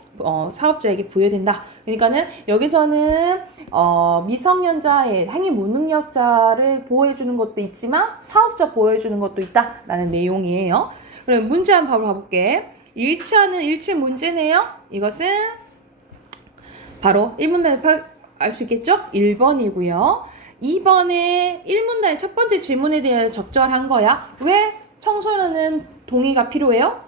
사업자에게 부여된다. 그러니까는 여기서는 미성년자의 행위 무능력자를 보호해주는 것도 있지만 사업자 보호해주는 것도 있다라는 내용이에요. 그럼 문제 한번 봐볼게. 일치하는 일치 문제네요. 이것은 바로 1문단에 알 수 있겠죠? 1번이고요. 2번에 1문단의 첫 번째 질문에 대해 적절한 거야. 왜 청소년은 동의가 필요해요?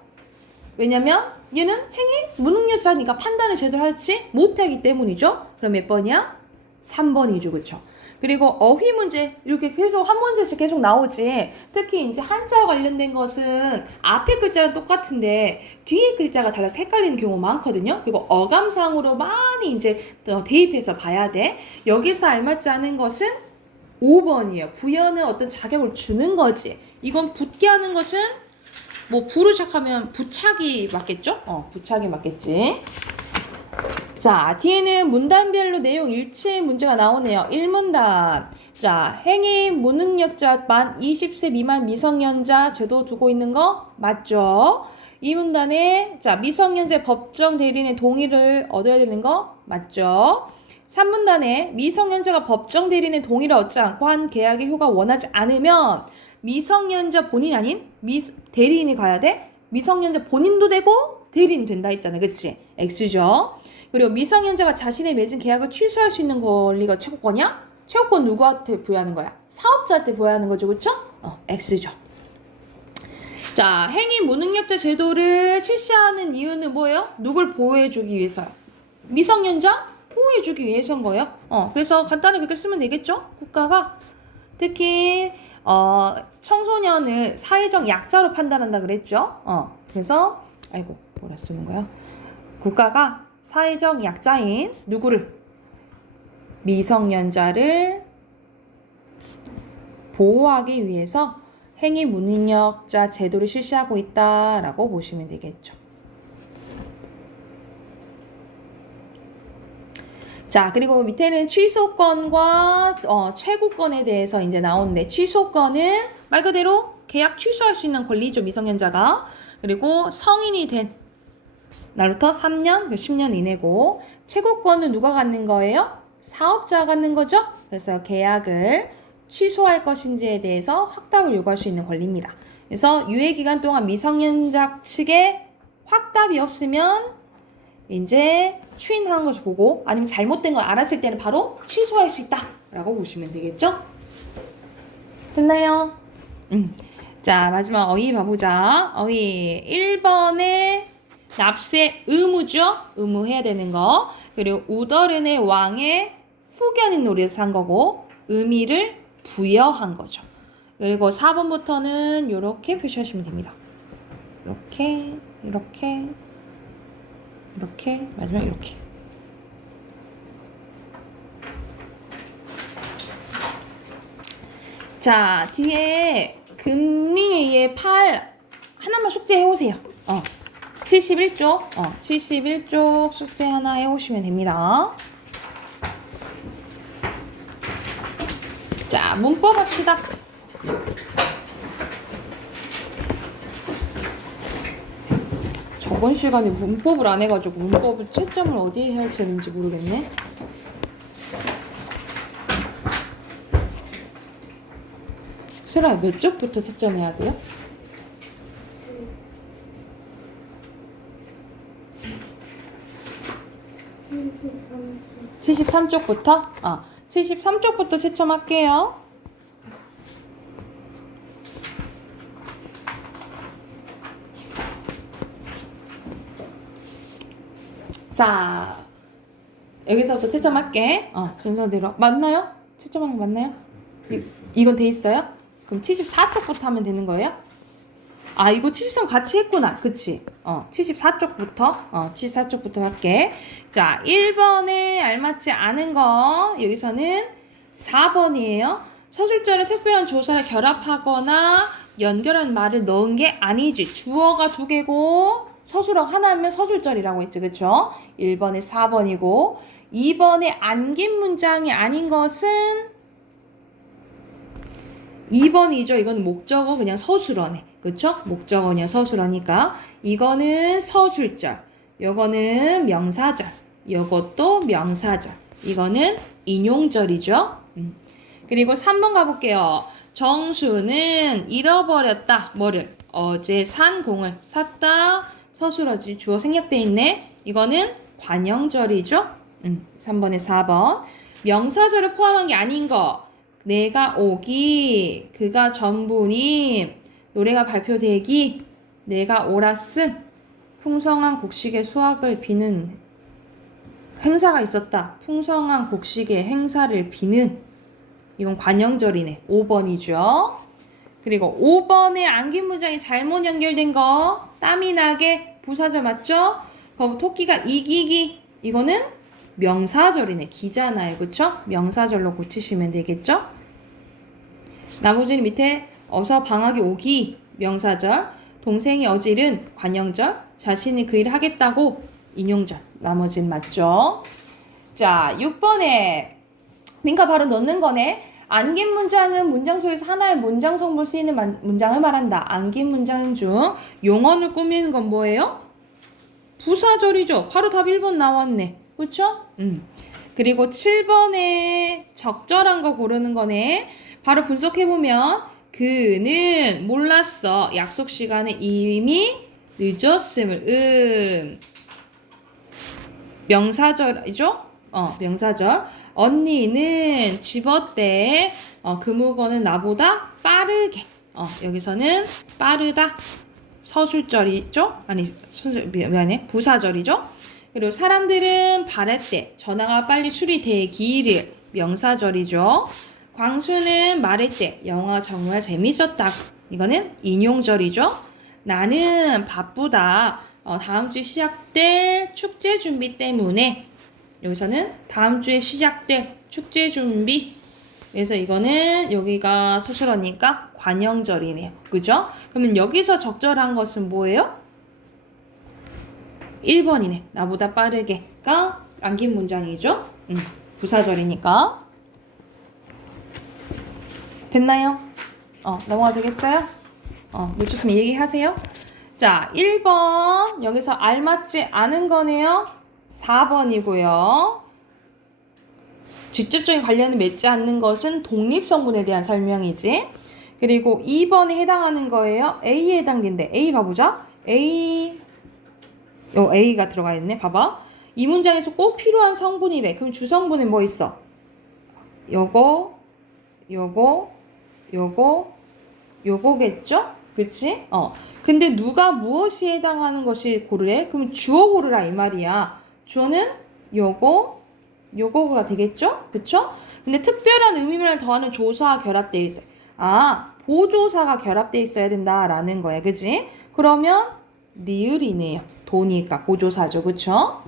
왜냐면 얘는 행위 무능력자니까 판단을 제대로 할지 못하기 때문이죠. 그럼 몇 번이야? 3번이죠. 그쵸? 그리고 어휘 문제 이렇게 계속 한 문제씩 계속 나오지. 특히 이제 한자와 관련된 것은 앞에 글자는 똑같은데 뒤에 글자가 달라서 헷갈리는 경우가 많거든요. 그리고 어감상으로 많이 이제 대입해서 봐야 돼. 여기서 알맞지 않은 것은 5번이에요. 부여는 어떤 자격을 주는 거지. 이건 붙게 하는 것은 뭐 부로 시작하면 부착이 맞겠죠? 부착이 맞겠지. 자, 뒤에는 문단별로 내용 일치의 문제가 나오네요. 1문단. 자, 행위 무능력자 만 20세 미만 미성년자 제도 두고 있는 거 맞죠? 2문단에 자, 미성년자 법정 대리인의 동의를 얻어야 되는 거 맞죠? 3문단에 미성년자가 법정 대리인의 동의를 얻지 않고 한 계약의 효과 원하지 않으면 미성년자 본인 아닌 대리인이 가야 돼? 미성년자 본인도 되고 대리인 된다 했잖아. 그치? X죠. 그리고 미성년자가 자신의 맺은 계약을 취소할 수 있는 권리가 최고권이야? 최고권 누구한테 부여하는 거야? 사업자한테 부여하는 거죠. 그쵸? X죠. 자, 행위 무능력자 제도를 실시하는 이유는 뭐예요? 누굴 보호해주기 위해서요? 미성년자 보호해주기 위해서인 거예요. 그래서 간단하게 그렇게 쓰면 되겠죠? 국가가 특히 청소년을 사회적 약자로 판단한다 그랬죠? 그래서 아이고 뭐라 쓰는 거야? 국가가 사회적 약자인 누구를? 미성년자를 보호하기 위해서 행위 무능력자 제도를 실시하고 있다라고 보시면 되겠죠. 자, 그리고 밑에는 취소권과 최고권에 대해서 이제 나오는데, 취소권은 말 그대로 계약 취소할 수 있는 권리죠, 미성년자가. 그리고 성인이 된 날부터 3년, 몇십 년 이내고, 최고권은 누가 갖는 거예요? 사업자가 갖는 거죠. 그래서 계약을 취소할 것인지에 대해서 확답을 요구할 수 있는 권리입니다. 그래서 유예기간 동안 미성년자 측에 확답이 없으면 이제 추인하는 것을 보고 아니면 잘못된 걸 알았을 때는 바로 취소할 수 있다 라고 보시면 되겠죠? 됐나요? 자, 마지막 어휘 봐보자. 어휘 1번에 납세 의무죠? 의무해야 되는 거. 그리고 우더른의 왕의 후견인 노릇을 산 거고 의미를 부여한 거죠. 그리고 4번부터는 이렇게 표시하시면 됩니다. 이렇게 마지막 이렇게. 자, 뒤에 금리의 8 하나만 숙제해 오세요. 71쪽 71쪽 숙제 하나 해오시면 됩니다. 자, 문법 합시다. 저번 시간에 문법을 안 해가지고 문법을 채점을 어디에 해야 되는지 모르겠네. 슬아, 몇 쪽부터 채점해야 돼요? 어. 73쪽부터? 73쪽부터 채점할게요. 자, 여기서부터 채점할게. 순서대로. 맞나요? 채점하는 거 맞나요? 이건 돼 있어요? 그럼 74쪽부터 하면 되는 거예요? 이거 73 같이 했구나. 그치? 74쪽부터 74쪽부터 할게. 자, 1번에 알맞지 않은 거 여기서는 4번이에요. 서술절에 특별한 조사를 결합하거나 연결한 말을 넣은 게 아니지. 주어가 2개고 서술어 하나면 서술절이라고 했지. 그쵸? 1번에 4번이고 2번에 안긴 문장이 아닌 것은 2번이죠. 이건 목적어 그냥 서술어네. 그쵸? 목적어냐 서술어니까 이거는 서술절, 요거는 명사절, 요것도 명사절, 이거는 인용절이죠. 그리고 3번 가볼게요. 정수는 잃어버렸다. 뭐를? 어제 산 공을 샀다. 서술어지. 주어 생략돼 있네. 이거는 관형절이죠. 3번에 4번. 명사절을 포함한 게 아닌 거. 내가 오기, 그가 전부니, 노래가 발표되기, 내가 오라쓴, 풍성한 곡식의 수확을 비는 행사가 있었다. 풍성한 곡식의 행사를 비는, 이건 관형절이네. 5번이죠. 그리고 5번에 안긴 문장이 잘못 연결된 거, 땀이 나게 부사절 맞죠? 그럼 토끼가 이기기, 이거는 명사절이네. 기잖아요. 그쵸? 명사절로 고치시면 되겠죠? 나머지는 밑에 어서 방학이 오기 명사절, 동생이 어질은 관형절, 자신이 그 일을 하겠다고 인용절. 나머지는 맞죠? 자, 6번에 민가 바로 넣는 거네. 안긴 문장은 문장 속에서 하나의 문장 성분 쓰이는 문장을 말한다. 안긴 문장 중 용언을 꾸미는 건 뭐예요? 부사절이죠. 바로 답 1번 나왔네. 그쵸? 그리고 7번에 적절한 거 고르는 거네. 바로 분석해보면 그는 몰랐어. 약속 시간에 이미 늦었음을. 명사절이죠? 명사절. 언니는 집었대. 그 물건은 나보다 빠르게. 여기서는 빠르다. 서술절이죠? 아니, 미안해. 부사절이죠? 그리고 사람들은 바랄 때 전화가 빨리 수리되기를 명사절이죠. 광수는 말할 때 영화 정말 재밌었다. 이거는 인용절이죠. 나는 바쁘다. 다음 주에 시작될 축제 준비 때문에 여기서는 다음 주에 시작될 축제 준비. 그래서 이거는 여기가 서술어니까 관형절이네요. 그죠? 그러면 여기서 적절한 것은 뭐예요? 1번이네. 나보다 빠르게가 안긴 문장이죠? 부사절이니까. 됐나요? 넘어가 되겠어요? 놓쳤으면 얘기하세요. 자, 1번. 여기서 알맞지 않은 거네요. 4번이고요. 직접적인 관련이 맺지 않는 것은 독립성분에 대한 설명이지. 그리고 2번에 해당하는 거예요. A에 해당된대. A 봐보자. A가 들어가 있네. 봐봐. 이 문장에서 꼭 필요한 성분이래. 그럼 주성분에 뭐 있어? 요거겠죠? 그치? 근데 누가 무엇이 해당하는 것이 고르래? 그럼 주어 고르라 이 말이야. 주어는 요거가 되겠죠? 그쵸? 근데 특별한 의미를 더하는 조사가 결합되어 있대. 보조사가 결합되어 있어야 된다라는 거야. 그치? 그러면 리을이네요. 도니까 보조사죠. 그쵸?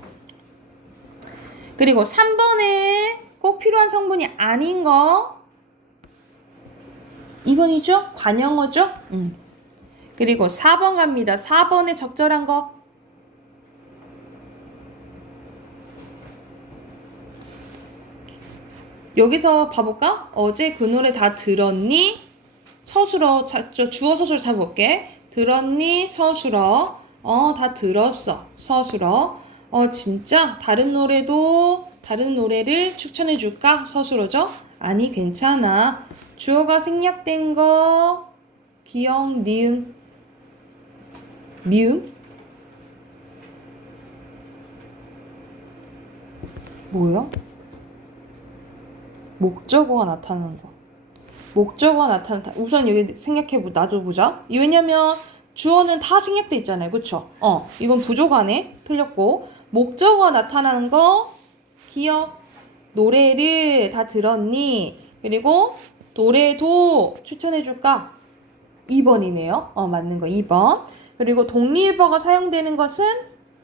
그리고 3번에 꼭 필요한 성분이 아닌 거 2번이죠? 관형어죠? 그리고 4번 갑니다. 4번에 적절한 거 여기서 봐볼까? 어제 그 노래 다 들었니? 서술어, 주어 서술어 잡아볼게. 들었니? 서술어. 다 들었어. 서술어. 진짜? 다른 노래를 추천해줄까? 서술어죠? 아니, 괜찮아. 주어가 생략된 거, 기억, 니은, 미음? 뭐야? 목적어가 나타나는 거. 목적어가 나타난다. 우선 여기 놔둬보자. 왜냐면 주어는 다 생략돼 있잖아요. 그쵸? 이건 부족하네. 틀렸고. 목적어가 나타나는 거, 기억, 노래를 다 들었니? 그리고 노래도 추천해줄까? 2번이네요. 맞는 거 2번. 그리고 독립어가 사용되는 것은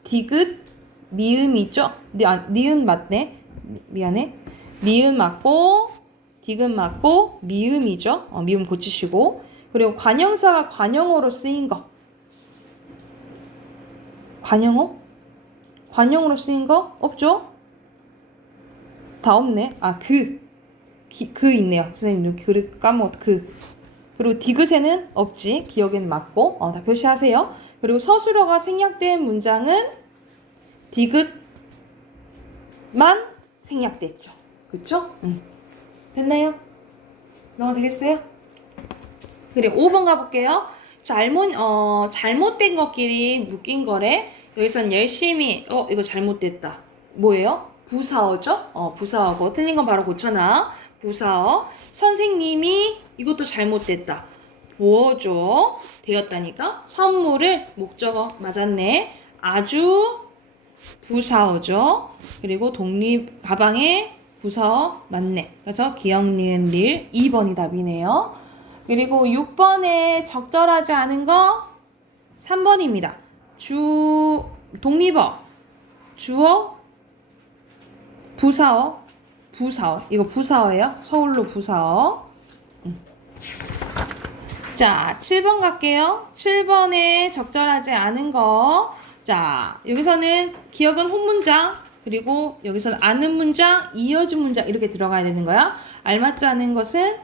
디귿, 미음이죠. 니은 맞네. 미안해. 니은 맞고 디귿 맞고 미음이죠. 미음 고치시고. 그리고 관형사가 관형어로 쓰인 거. 관형어? 관형어로 쓰인 거 없죠? 다 없네. 그 있네요. 선생님 그 까먹었. 그리고 디귿에는 없지. 기억에는 맞고. 다 표시하세요. 그리고 서술어가 생략된 문장은 디귿만 생략됐죠. 그쵸? 됐나요? 넘어가 되겠어요? 그리고 5번 가볼게요. 잘못된 것끼리 묶인 거래. 여기선 열심히, 이거 잘못됐다. 뭐예요? 부사어죠? 부사어고. 틀린 건 바로 고쳐놔. 부사어. 선생님이 이것도 잘못됐다. 보어줘. 되었다니까. 선물을 목적어 맞았네. 아주 부사어죠. 그리고 독립 가방에 부사어 맞네. 그래서 기억, 니은, 릴 2번이 답이네요. 그리고 6번에 적절하지 않은 거 3번입니다. 독립어, 주어, 부사어. 이거 부사어예요. 서울로 부사어. 자, 7번 갈게요. 7번에 적절하지 않은 거. 자, 여기서는 기억은 혼문장, 그리고 여기서는 아는 문장, 이어진 문장 이렇게 들어가야 되는 거야. 알맞지 않은 것은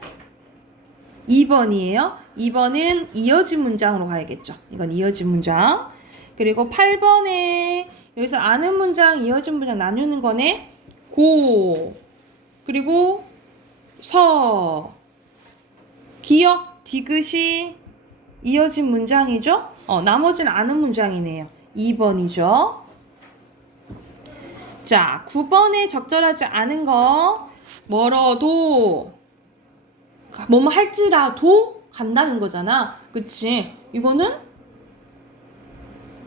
2번이에요. 2번은 이어진 문장으로 가야겠죠. 이건 이어진 문장. 그리고 8번에 여기서 아는 문장, 이어진 문장 나누는 거네. 고, 그리고 서, 기억, 디귿이 이어진 문장이죠. 나머지는 아는 문장이네요. 2번이죠. 자, 9번에 적절하지 않은 거. 뭐라도, 뭐뭐 할지라도 간다는 거잖아. 그치? 이거는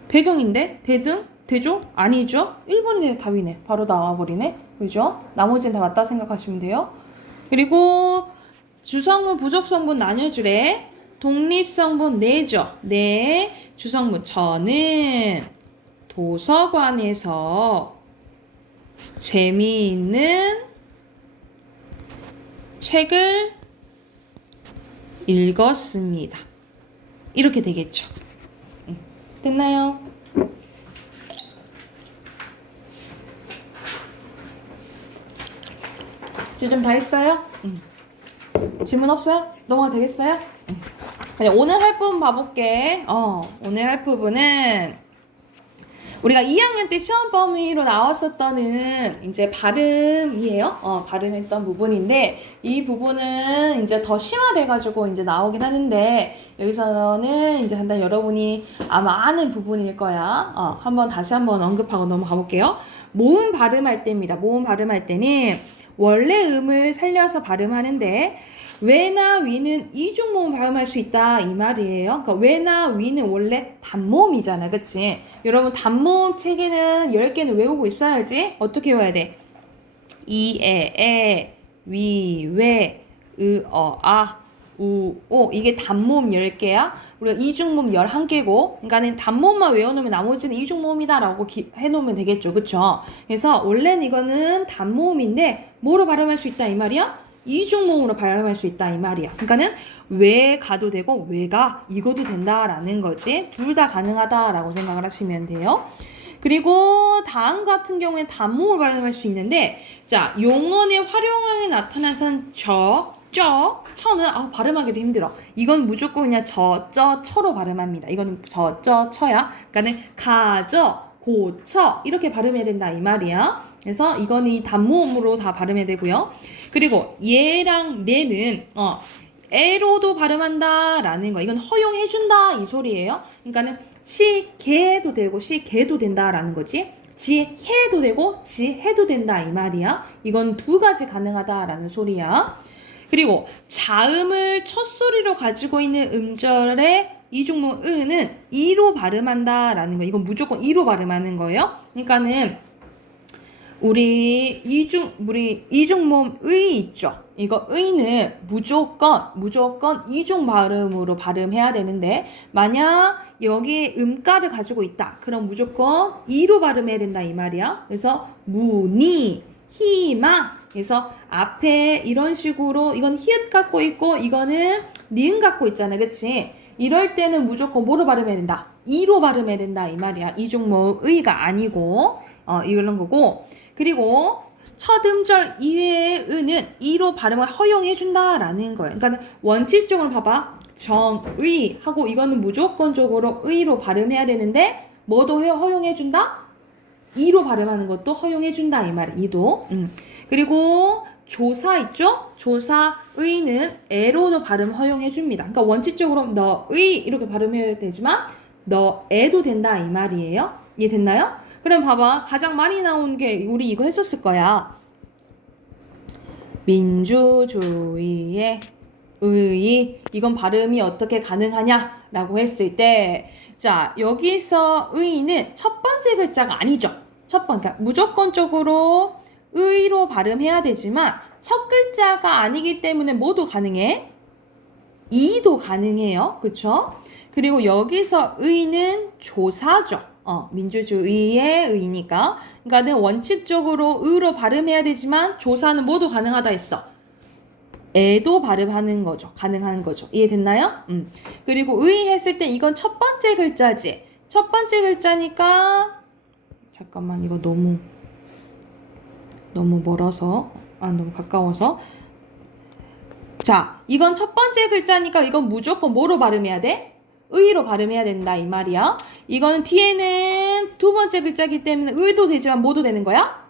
배경인데 대등? 대조? 아니죠? 1번이 답이네. 바로 나와버리네. 그죠? 나머지는 다 맞다 생각하시면 돼요. 그리고 주성문, 부족성문 나뉘어주래. 독립성분 네죠. 네. 주성문 저는 도서관에서 재미있는 책을 읽었습니다. 이렇게 되겠죠. 됐나요? 이제 좀 다 했어요? 질문 없어요? 넘어가 되겠어요? 오늘 할 부분 봐볼게. 오늘 할 부분은 우리가 2학년 때 시험 범위로 나왔었던 이제 발음이에요. 발음했던 부분인데 이 부분은 이제 더 심화돼가지고 이제 나오긴 하는데 여기서는 이제 간단히 여러분이 아마 아는 부분일 거야. 다시 한번 언급하고 넘어가 볼게요. 모음 발음할 때입니다. 모음 발음할 때는 원래 음을 살려서 발음하는데 왜나 위는 이중모음 발음할 수 있다 이 말이에요. 그러니까 왜나 위는 원래 단모음이잖아. 그치? 여러분 단모음 책에는 10개는 외우고 있어야지. 어떻게 외워야 돼? 이, 에, 위, 왜, 아, 우, 오. 이게 단모음 10개야. 우리가 이중모음 11개고 그러니까는 단모음만 외워놓으면 나머지는 이중모음이다라고 해놓으면 되겠죠. 그쵸? 그래서 원래는 이거는 단모음인데 뭐로 발음할 수 있다 이 말이야? 이중모음으로 발음할 수 있다 이 말이야. 그러니까는 왜 가도 되고 왜가 이거도 된다라는 거지. 둘 다 가능하다라고 생각을 하시면 돼요. 그리고 다음 같은 경우에 단모음을 발음할 수 있는데 자 용언의 활용형에 나타나선 처는 발음하기도 힘들어. 이건 무조건 그냥 처로 발음합니다. 이거는 처야. 그러니까는 고쳐 이렇게 발음해야 된다 이 말이야. 그래서 이거는 이 단모음으로 다 발음해야 되고요. 그리고 얘랑 얘는 애로도 발음한다 라는 거. 이건 허용해준다 이 소리예요. 그러니까는 시개도 되고 시개도 된다 라는 거지. 지해도 되고 지해도 된다 이 말이야. 이건 두 가지 가능하다 라는 소리야. 그리고 자음을 첫 소리로 가지고 있는 음절의 이중모음 은은 이로 발음한다 라는 거. 이건 무조건 이로 발음하는 거예요. 그러니까는 우리 이중모음 의 있죠. 이거 의는 무조건 이중 발음으로 발음해야 되는데 만약 여기에 음가를 가지고 있다. 그럼 무조건 이로 발음해야 된다 이 말이야. 그래서 무니, 희망. 그래서 앞에 이런 식으로 이건 히읗 갖고 있고 이거는 니은 갖고 있잖아. 그치? 이럴 때는 무조건 뭐로 발음해야 된다? 이로 발음해야 된다 이 말이야. 이중모음 의가 아니고 이런 거고. 그리고 첫 음절 이외의 은은 이로 발음을 허용해준다라는 거예요. 그러니까 원칙적으로 봐봐. 정의 하고 이거는 무조건적으로 의로 발음해야 되는데 뭐도 허용해준다? 이로 발음하는 것도 허용해준다 이 말이에요. 이도. 그리고 조사 있죠? 조사의는 애로도 발음 허용해줍니다. 그러니까 원칙적으로 너의 이렇게 발음해야 되지만 너애도 된다 이 말이에요. 이해됐나요? 그럼 봐봐. 가장 많이 나온 게 우리 이거 했었을 거야. 민주주의의 의. 이건 발음이 어떻게 가능하냐라고 했을 때 자 여기서 의는 첫 번째 글자가 아니죠. 그러니까 무조건적으로 의로 발음해야 되지만 첫 글자가 아니기 때문에 뭐도 가능해? 이도 가능해요. 그쵸? 그리고 여기서 의는 조사죠. 민주주의의 의니까. 그러니까 원칙적으로 의로 발음해야 되지만 조사는 모두 가능하다 했어. 애도 발음하는 거죠. 가능한 거죠. 이해됐나요? 그리고 의 했을 때 이건 첫 번째 글자지. 첫 번째 글자니까 잠깐만 이거 너무 멀어서 너무 가까워서 자 이건 첫 번째 글자니까 이건 무조건 뭐로 발음해야 돼? 의로 발음해야 된다 이 말이야. 이거는 뒤에는 두 번째 글자이기 때문에 의도 되지만 뭐도 되는 거야?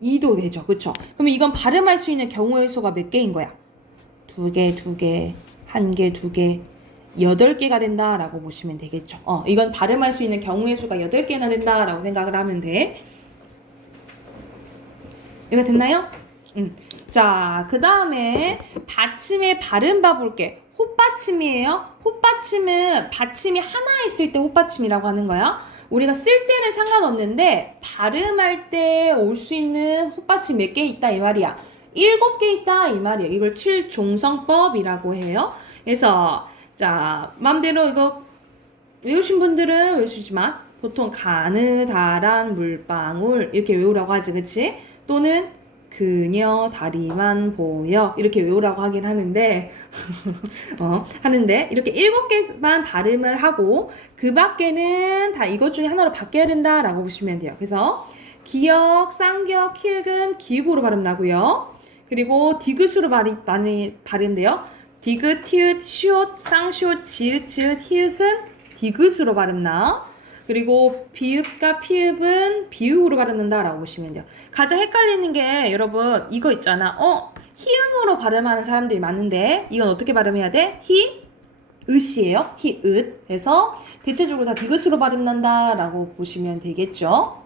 이도 되죠. 그쵸? 그러면 이건 발음할 수 있는 경우의 수가 몇 개인 거야? 2개, 1개, 2개, 8개가 된다라고 보시면 되겠죠. 이건 발음할 수 있는 경우의 수가 8개나 된다라고 생각을 하면 돼. 이거 됐나요? 자, 그 다음에 받침의 발음 봐볼게. 헛받침이에요. 헛받침은 받침이 하나 있을 때 헛받침이라고 하는 거야. 우리가 쓸 때는 상관없는데 발음할 때 올 수 있는 헛받침 몇 개 있다 이 말이야. 7개 있다 이 말이야. 이걸 7종성법이라고 해요. 그래서 자, 맘대로 이거 외우신 분들은 외우시지만 보통 가느다란 물방울 이렇게 외우라고 하지, 그치? 또는 그녀 다리만 보여 이렇게 외우라고 하긴 하는데 하는데 이렇게 7개만 발음을 하고 그 밖에는 다 이것 중에 하나로 바뀌어야 된다라고 보시면 돼요. 그래서 기역, 쌍기역, 키읔은 기육으로 발음 나고요. 그리고 디귿으로 많이 발음돼요. 디귿, 티읕, 시옷, 쌍시옷, 지읒, 지읒, 히읗은 디귿으로 발음 나. 그리고 비읍과 피읍은 비읍으로 발음된다라고 보시면 돼요. 가장 헷갈리는 게 여러분 이거 있잖아. 히읗으로 발음하는 사람들이 많은데 이건 어떻게 발음해야 돼? 히읗이에요. 히읗. 그래서 대체적으로 다 디귿으로 발음난다라고 보시면 되겠죠.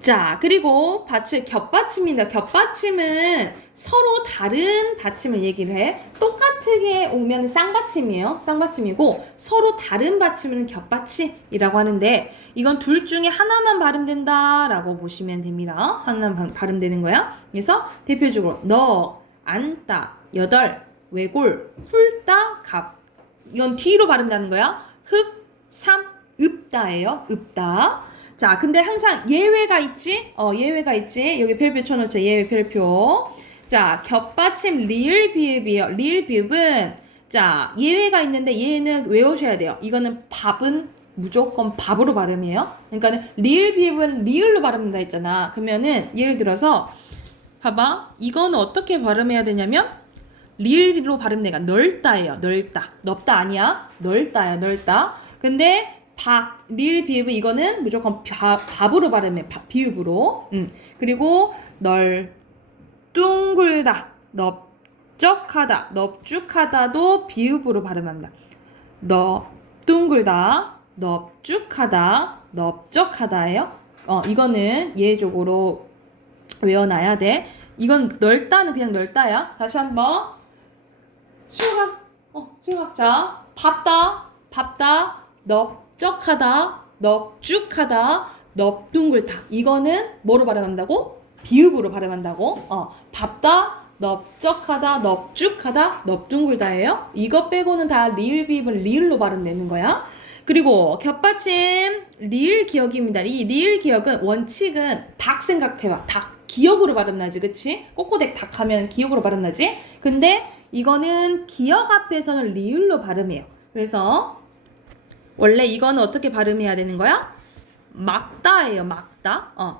자, 그리고 겹받침입니다. 겹받침은 서로 다른 받침을 얘기를 해. 똑같게 오면 쌍받침이에요. 쌍받침이고 서로 다른 받침은 겹받침이라고 하는데 이건 둘 중에 하나만 발음된다라고 보시면 됩니다. 하나만 발음되는 거야. 그래서 대표적으로 너, 안따, 여덟, 외골, 훌따, 갑. 이건 뒤로 발음되는 거야. 흑, 삼, 읍다예요. 읍다. 자, 근데 항상 예외가 있지? 예외가 있지? 여기 별표 쳐놓자. 예외 별표. 자, 겹받침 리을 비읍이에요. 리을 비읍은 자, 예외가 있는데 얘는 외우셔야 돼요. 이거는 밥은 무조건 밥으로 발음해요. 그러니까는 리을 비읍은 리을로 발음한다 했잖아. 그러면은 예를 들어서 봐봐. 이거는 어떻게 발음해야 되냐면 리을로 발음내가 넓다예요. 넓다. 넓다 아니야. 넓다야. 넓다. 근데 리을 비읍은 이거는 무조건 밥으로 발음해. 비읍으로. 그리고 둥글다, 넓적하다, 넓쭉하다도 비읍으로 발음한다. 둥글다, 넓쭉하다, 넓적하다예요. 이거는 예외적으로 외워놔야 돼. 이건 넓다는 그냥 넓다야. 다시 한번. 수영아. 자, 밥다, 넓적하다, 넓쭉하다, 넓둥글다. 이거는 뭐로 발음한다고? 비읍으로 발음한다고. 밥다, 넓적하다, 넓쭉하다, 넓둥글다예요. 이거 빼고는 다 리을 비읍은 리을로 발음되는 거야. 그리고 겹받침 리을 기역입니다. 이 리을 기역은 원칙은 닭 생각해봐. 닭 기역으로 발음나지, 그치? 꼬꼬댁 닭 하면 기역으로 발음나지. 근데 이거는 기역 앞에서는 리을로 발음해요. 그래서 원래 이거는 어떻게 발음해야 되는 거야? 막다예요.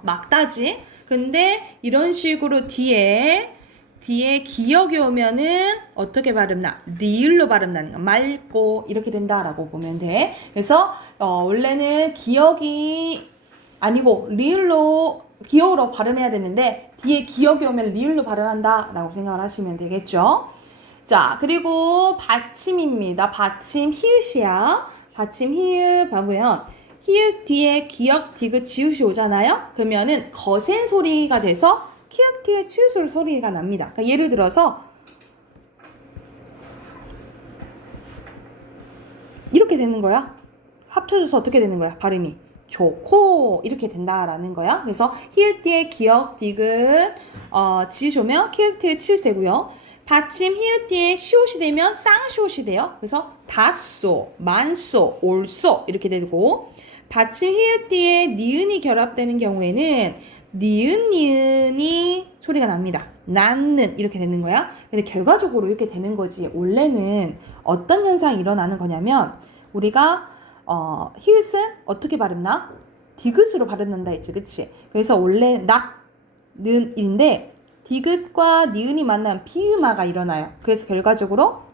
막다지. 근데 이런 식으로 뒤에 기역이 오면은 어떻게 발음나? 리을로 발음나는 거. 맑고 이렇게 된다라고 보면 돼. 그래서 원래는 기역이 아니고 기역으로 발음해야 되는데 뒤에 기역이 오면 리을로 발음한다라고 생각을 하시면 되겠죠. 자, 그리고 받침입니다. 받침 히읗이야. 받침 히읗 보면 히읗 뒤에 기역, 디귿, 지읒이 오잖아요. 그러면은 거센 소리가 돼서 키읔, 티읕, 치읒 소리가 납니다. 그러니까 예를 들어서 이렇게 되는 거야. 합쳐져서 어떻게 되는 거야? 발음이 좋고 이렇게 된다라는 거야. 그래서 히읗 뒤에 기역, 디귿, 지읒이 오면 키읔, 티읕, 치읒 되고요. 받침 히읗 뒤에 시옷이 되면 쌍시옷이 돼요. 그래서 닷소, 만소, 올소 이렇게 되고 받침 히읗 뒤에 니은이 결합되는 경우에는 니은이 소리가 납니다. 낳는 이렇게 되는 거야. 근데 결과적으로 이렇게 되는 거지. 원래는 어떤 현상이 일어나는 거냐면 우리가 히읗은 어떻게 발음나? 디귿으로 발음난다 했지, 그치? 그래서 원래 낳는인데 디귿과 니은이 만나면 비음화가 일어나요. 그래서 결과적으로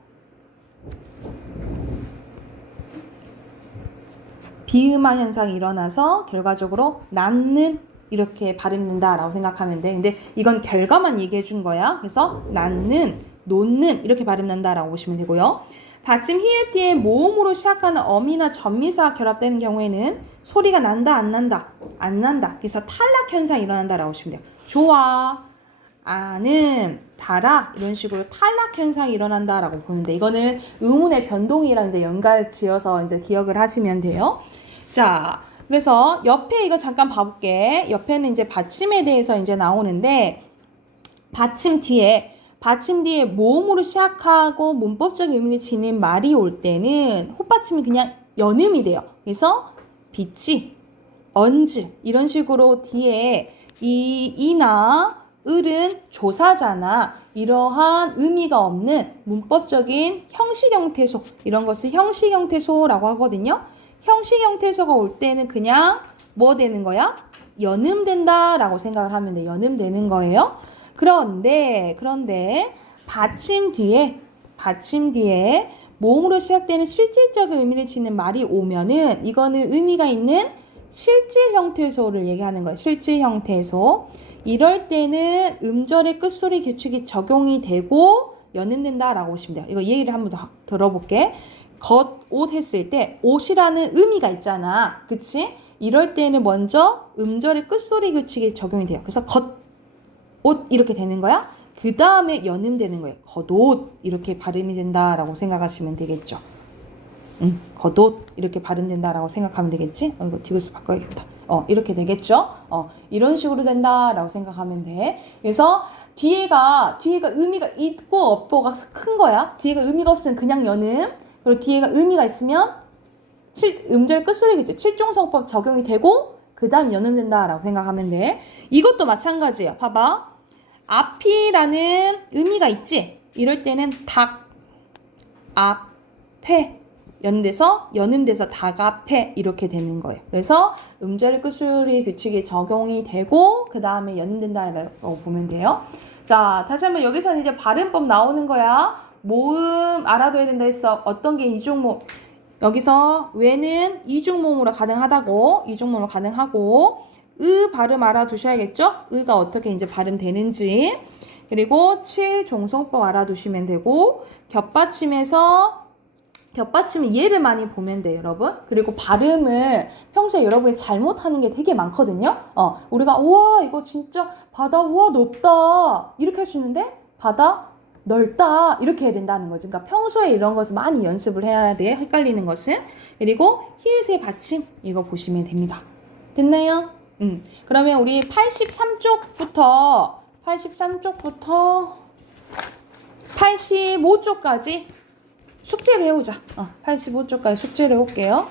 비음화 현상이 일어나서 결과적으로 낳는 이렇게 발음된다라고 생각하면 돼. 근데 이건 결과만 얘기해 준 거야. 그래서 낳는, 놓는 이렇게 발음난다라고 보시면 되고요. 받침 히읗 뒤에 모음으로 시작하는 어미나 전미사가 결합되는 경우에는 소리가 난다, 안 난다? 안 난다. 그래서 탈락 현상이 일어난다라고 보시면 돼요. 좋아. 아는, 달아 이런 식으로 탈락 현상이 일어난다라고 보는데 이거는 의문의 변동이랑 이제 연관 지어서 이제 기억을 하시면 돼요. 자, 그래서 옆에 이거 잠깐 봐볼게. 옆에는 이제 받침에 대해서 이제 나오는데 받침 뒤에 모음으로 시작하고 문법적 의미를 지닌 말이 올 때는 헛받침이 그냥 연음이 돼요. 그래서 빛이, 언즈 이런 식으로 뒤에 이나 을은 조사잖아. 이러한 의미가 없는 문법적인 형식 형태소 이런 것을 형식 형태소라고 하거든요. 형식 형태소가 올 때는 그냥 뭐 되는 거야? 연음된다라고 생각을 하면 돼. 연음되는 거예요. 그런데 받침 뒤에 모음으로 시작되는 실질적인 의미를 지닌 말이 오면은 이거는 의미가 있는 실질 형태소를 얘기하는 거예요. 실질 형태소. 이럴 때는 음절의 끝소리 규칙이 적용이 되고 연음된다라고 보시면 돼요. 이거 얘기를 한번 더 들어볼게. 옷 했을 때 옷이라는 의미가 있잖아. 그치? 이럴 때는 먼저 음절의 끝소리 규칙이 적용이 돼요. 그래서 옷 이렇게 되는 거야. 그 다음에 연음되는 거예요. 겉옷 이렇게 발음이 된다라고 생각하시면 되겠죠. 겉옷 이렇게 발음된다라고 생각하면 되겠지? 이거 디귿을 바꿔야겠다. 이렇게 되겠죠? 이런 식으로 된다라고 생각하면 돼. 그래서 뒤에가 의미가 있고 없고가 큰 거야. 뒤에가 의미가 없으면 그냥 연음. 그리고 뒤에가 의미가 있으면 음절 끝소리겠죠. 칠종성법 적용이 되고 그 다음 연음된다라고 생각하면 돼. 이것도 마찬가지예요. 봐봐. 앞이라는 의미가 있지? 이럴 때는 닭, 앞에 연음돼서 닭 앞에 이렇게 되는 거예요. 그래서 음절의 끝소리 규칙이 적용이 되고 그 다음에 연음된다라고 보면 돼요. 자, 다시 한번 여기서는 이제 발음법 나오는 거야. 모음 알아둬야 된다 했어. 어떤 게 이중모음. 여기서 왜는 이중모음으로 가능하다고, 이중모음으로 가능하고, 발음 알아두셔야겠죠? 가 어떻게 이제 발음되는지. 그리고 7종성법 알아두시면 되고, 겹받침은 얘를 많이 보면 돼요, 여러분. 그리고 발음을 평소에 여러분이 잘못하는 게 되게 많거든요. 우리가 우와 이거 진짜 바다 우와 높다 이렇게 할 수 있는데 바다 넓다 이렇게 해야 된다는 거죠. 그러니까 평소에 이런 것을 많이 연습을 해야 돼. 헷갈리는 것은. 그리고 히읗의 받침 이거 보시면 됩니다. 됐나요? 그러면 우리 83쪽부터 85쪽까지 숙제를 해오자. 85쪽까지 숙제를 해볼게요.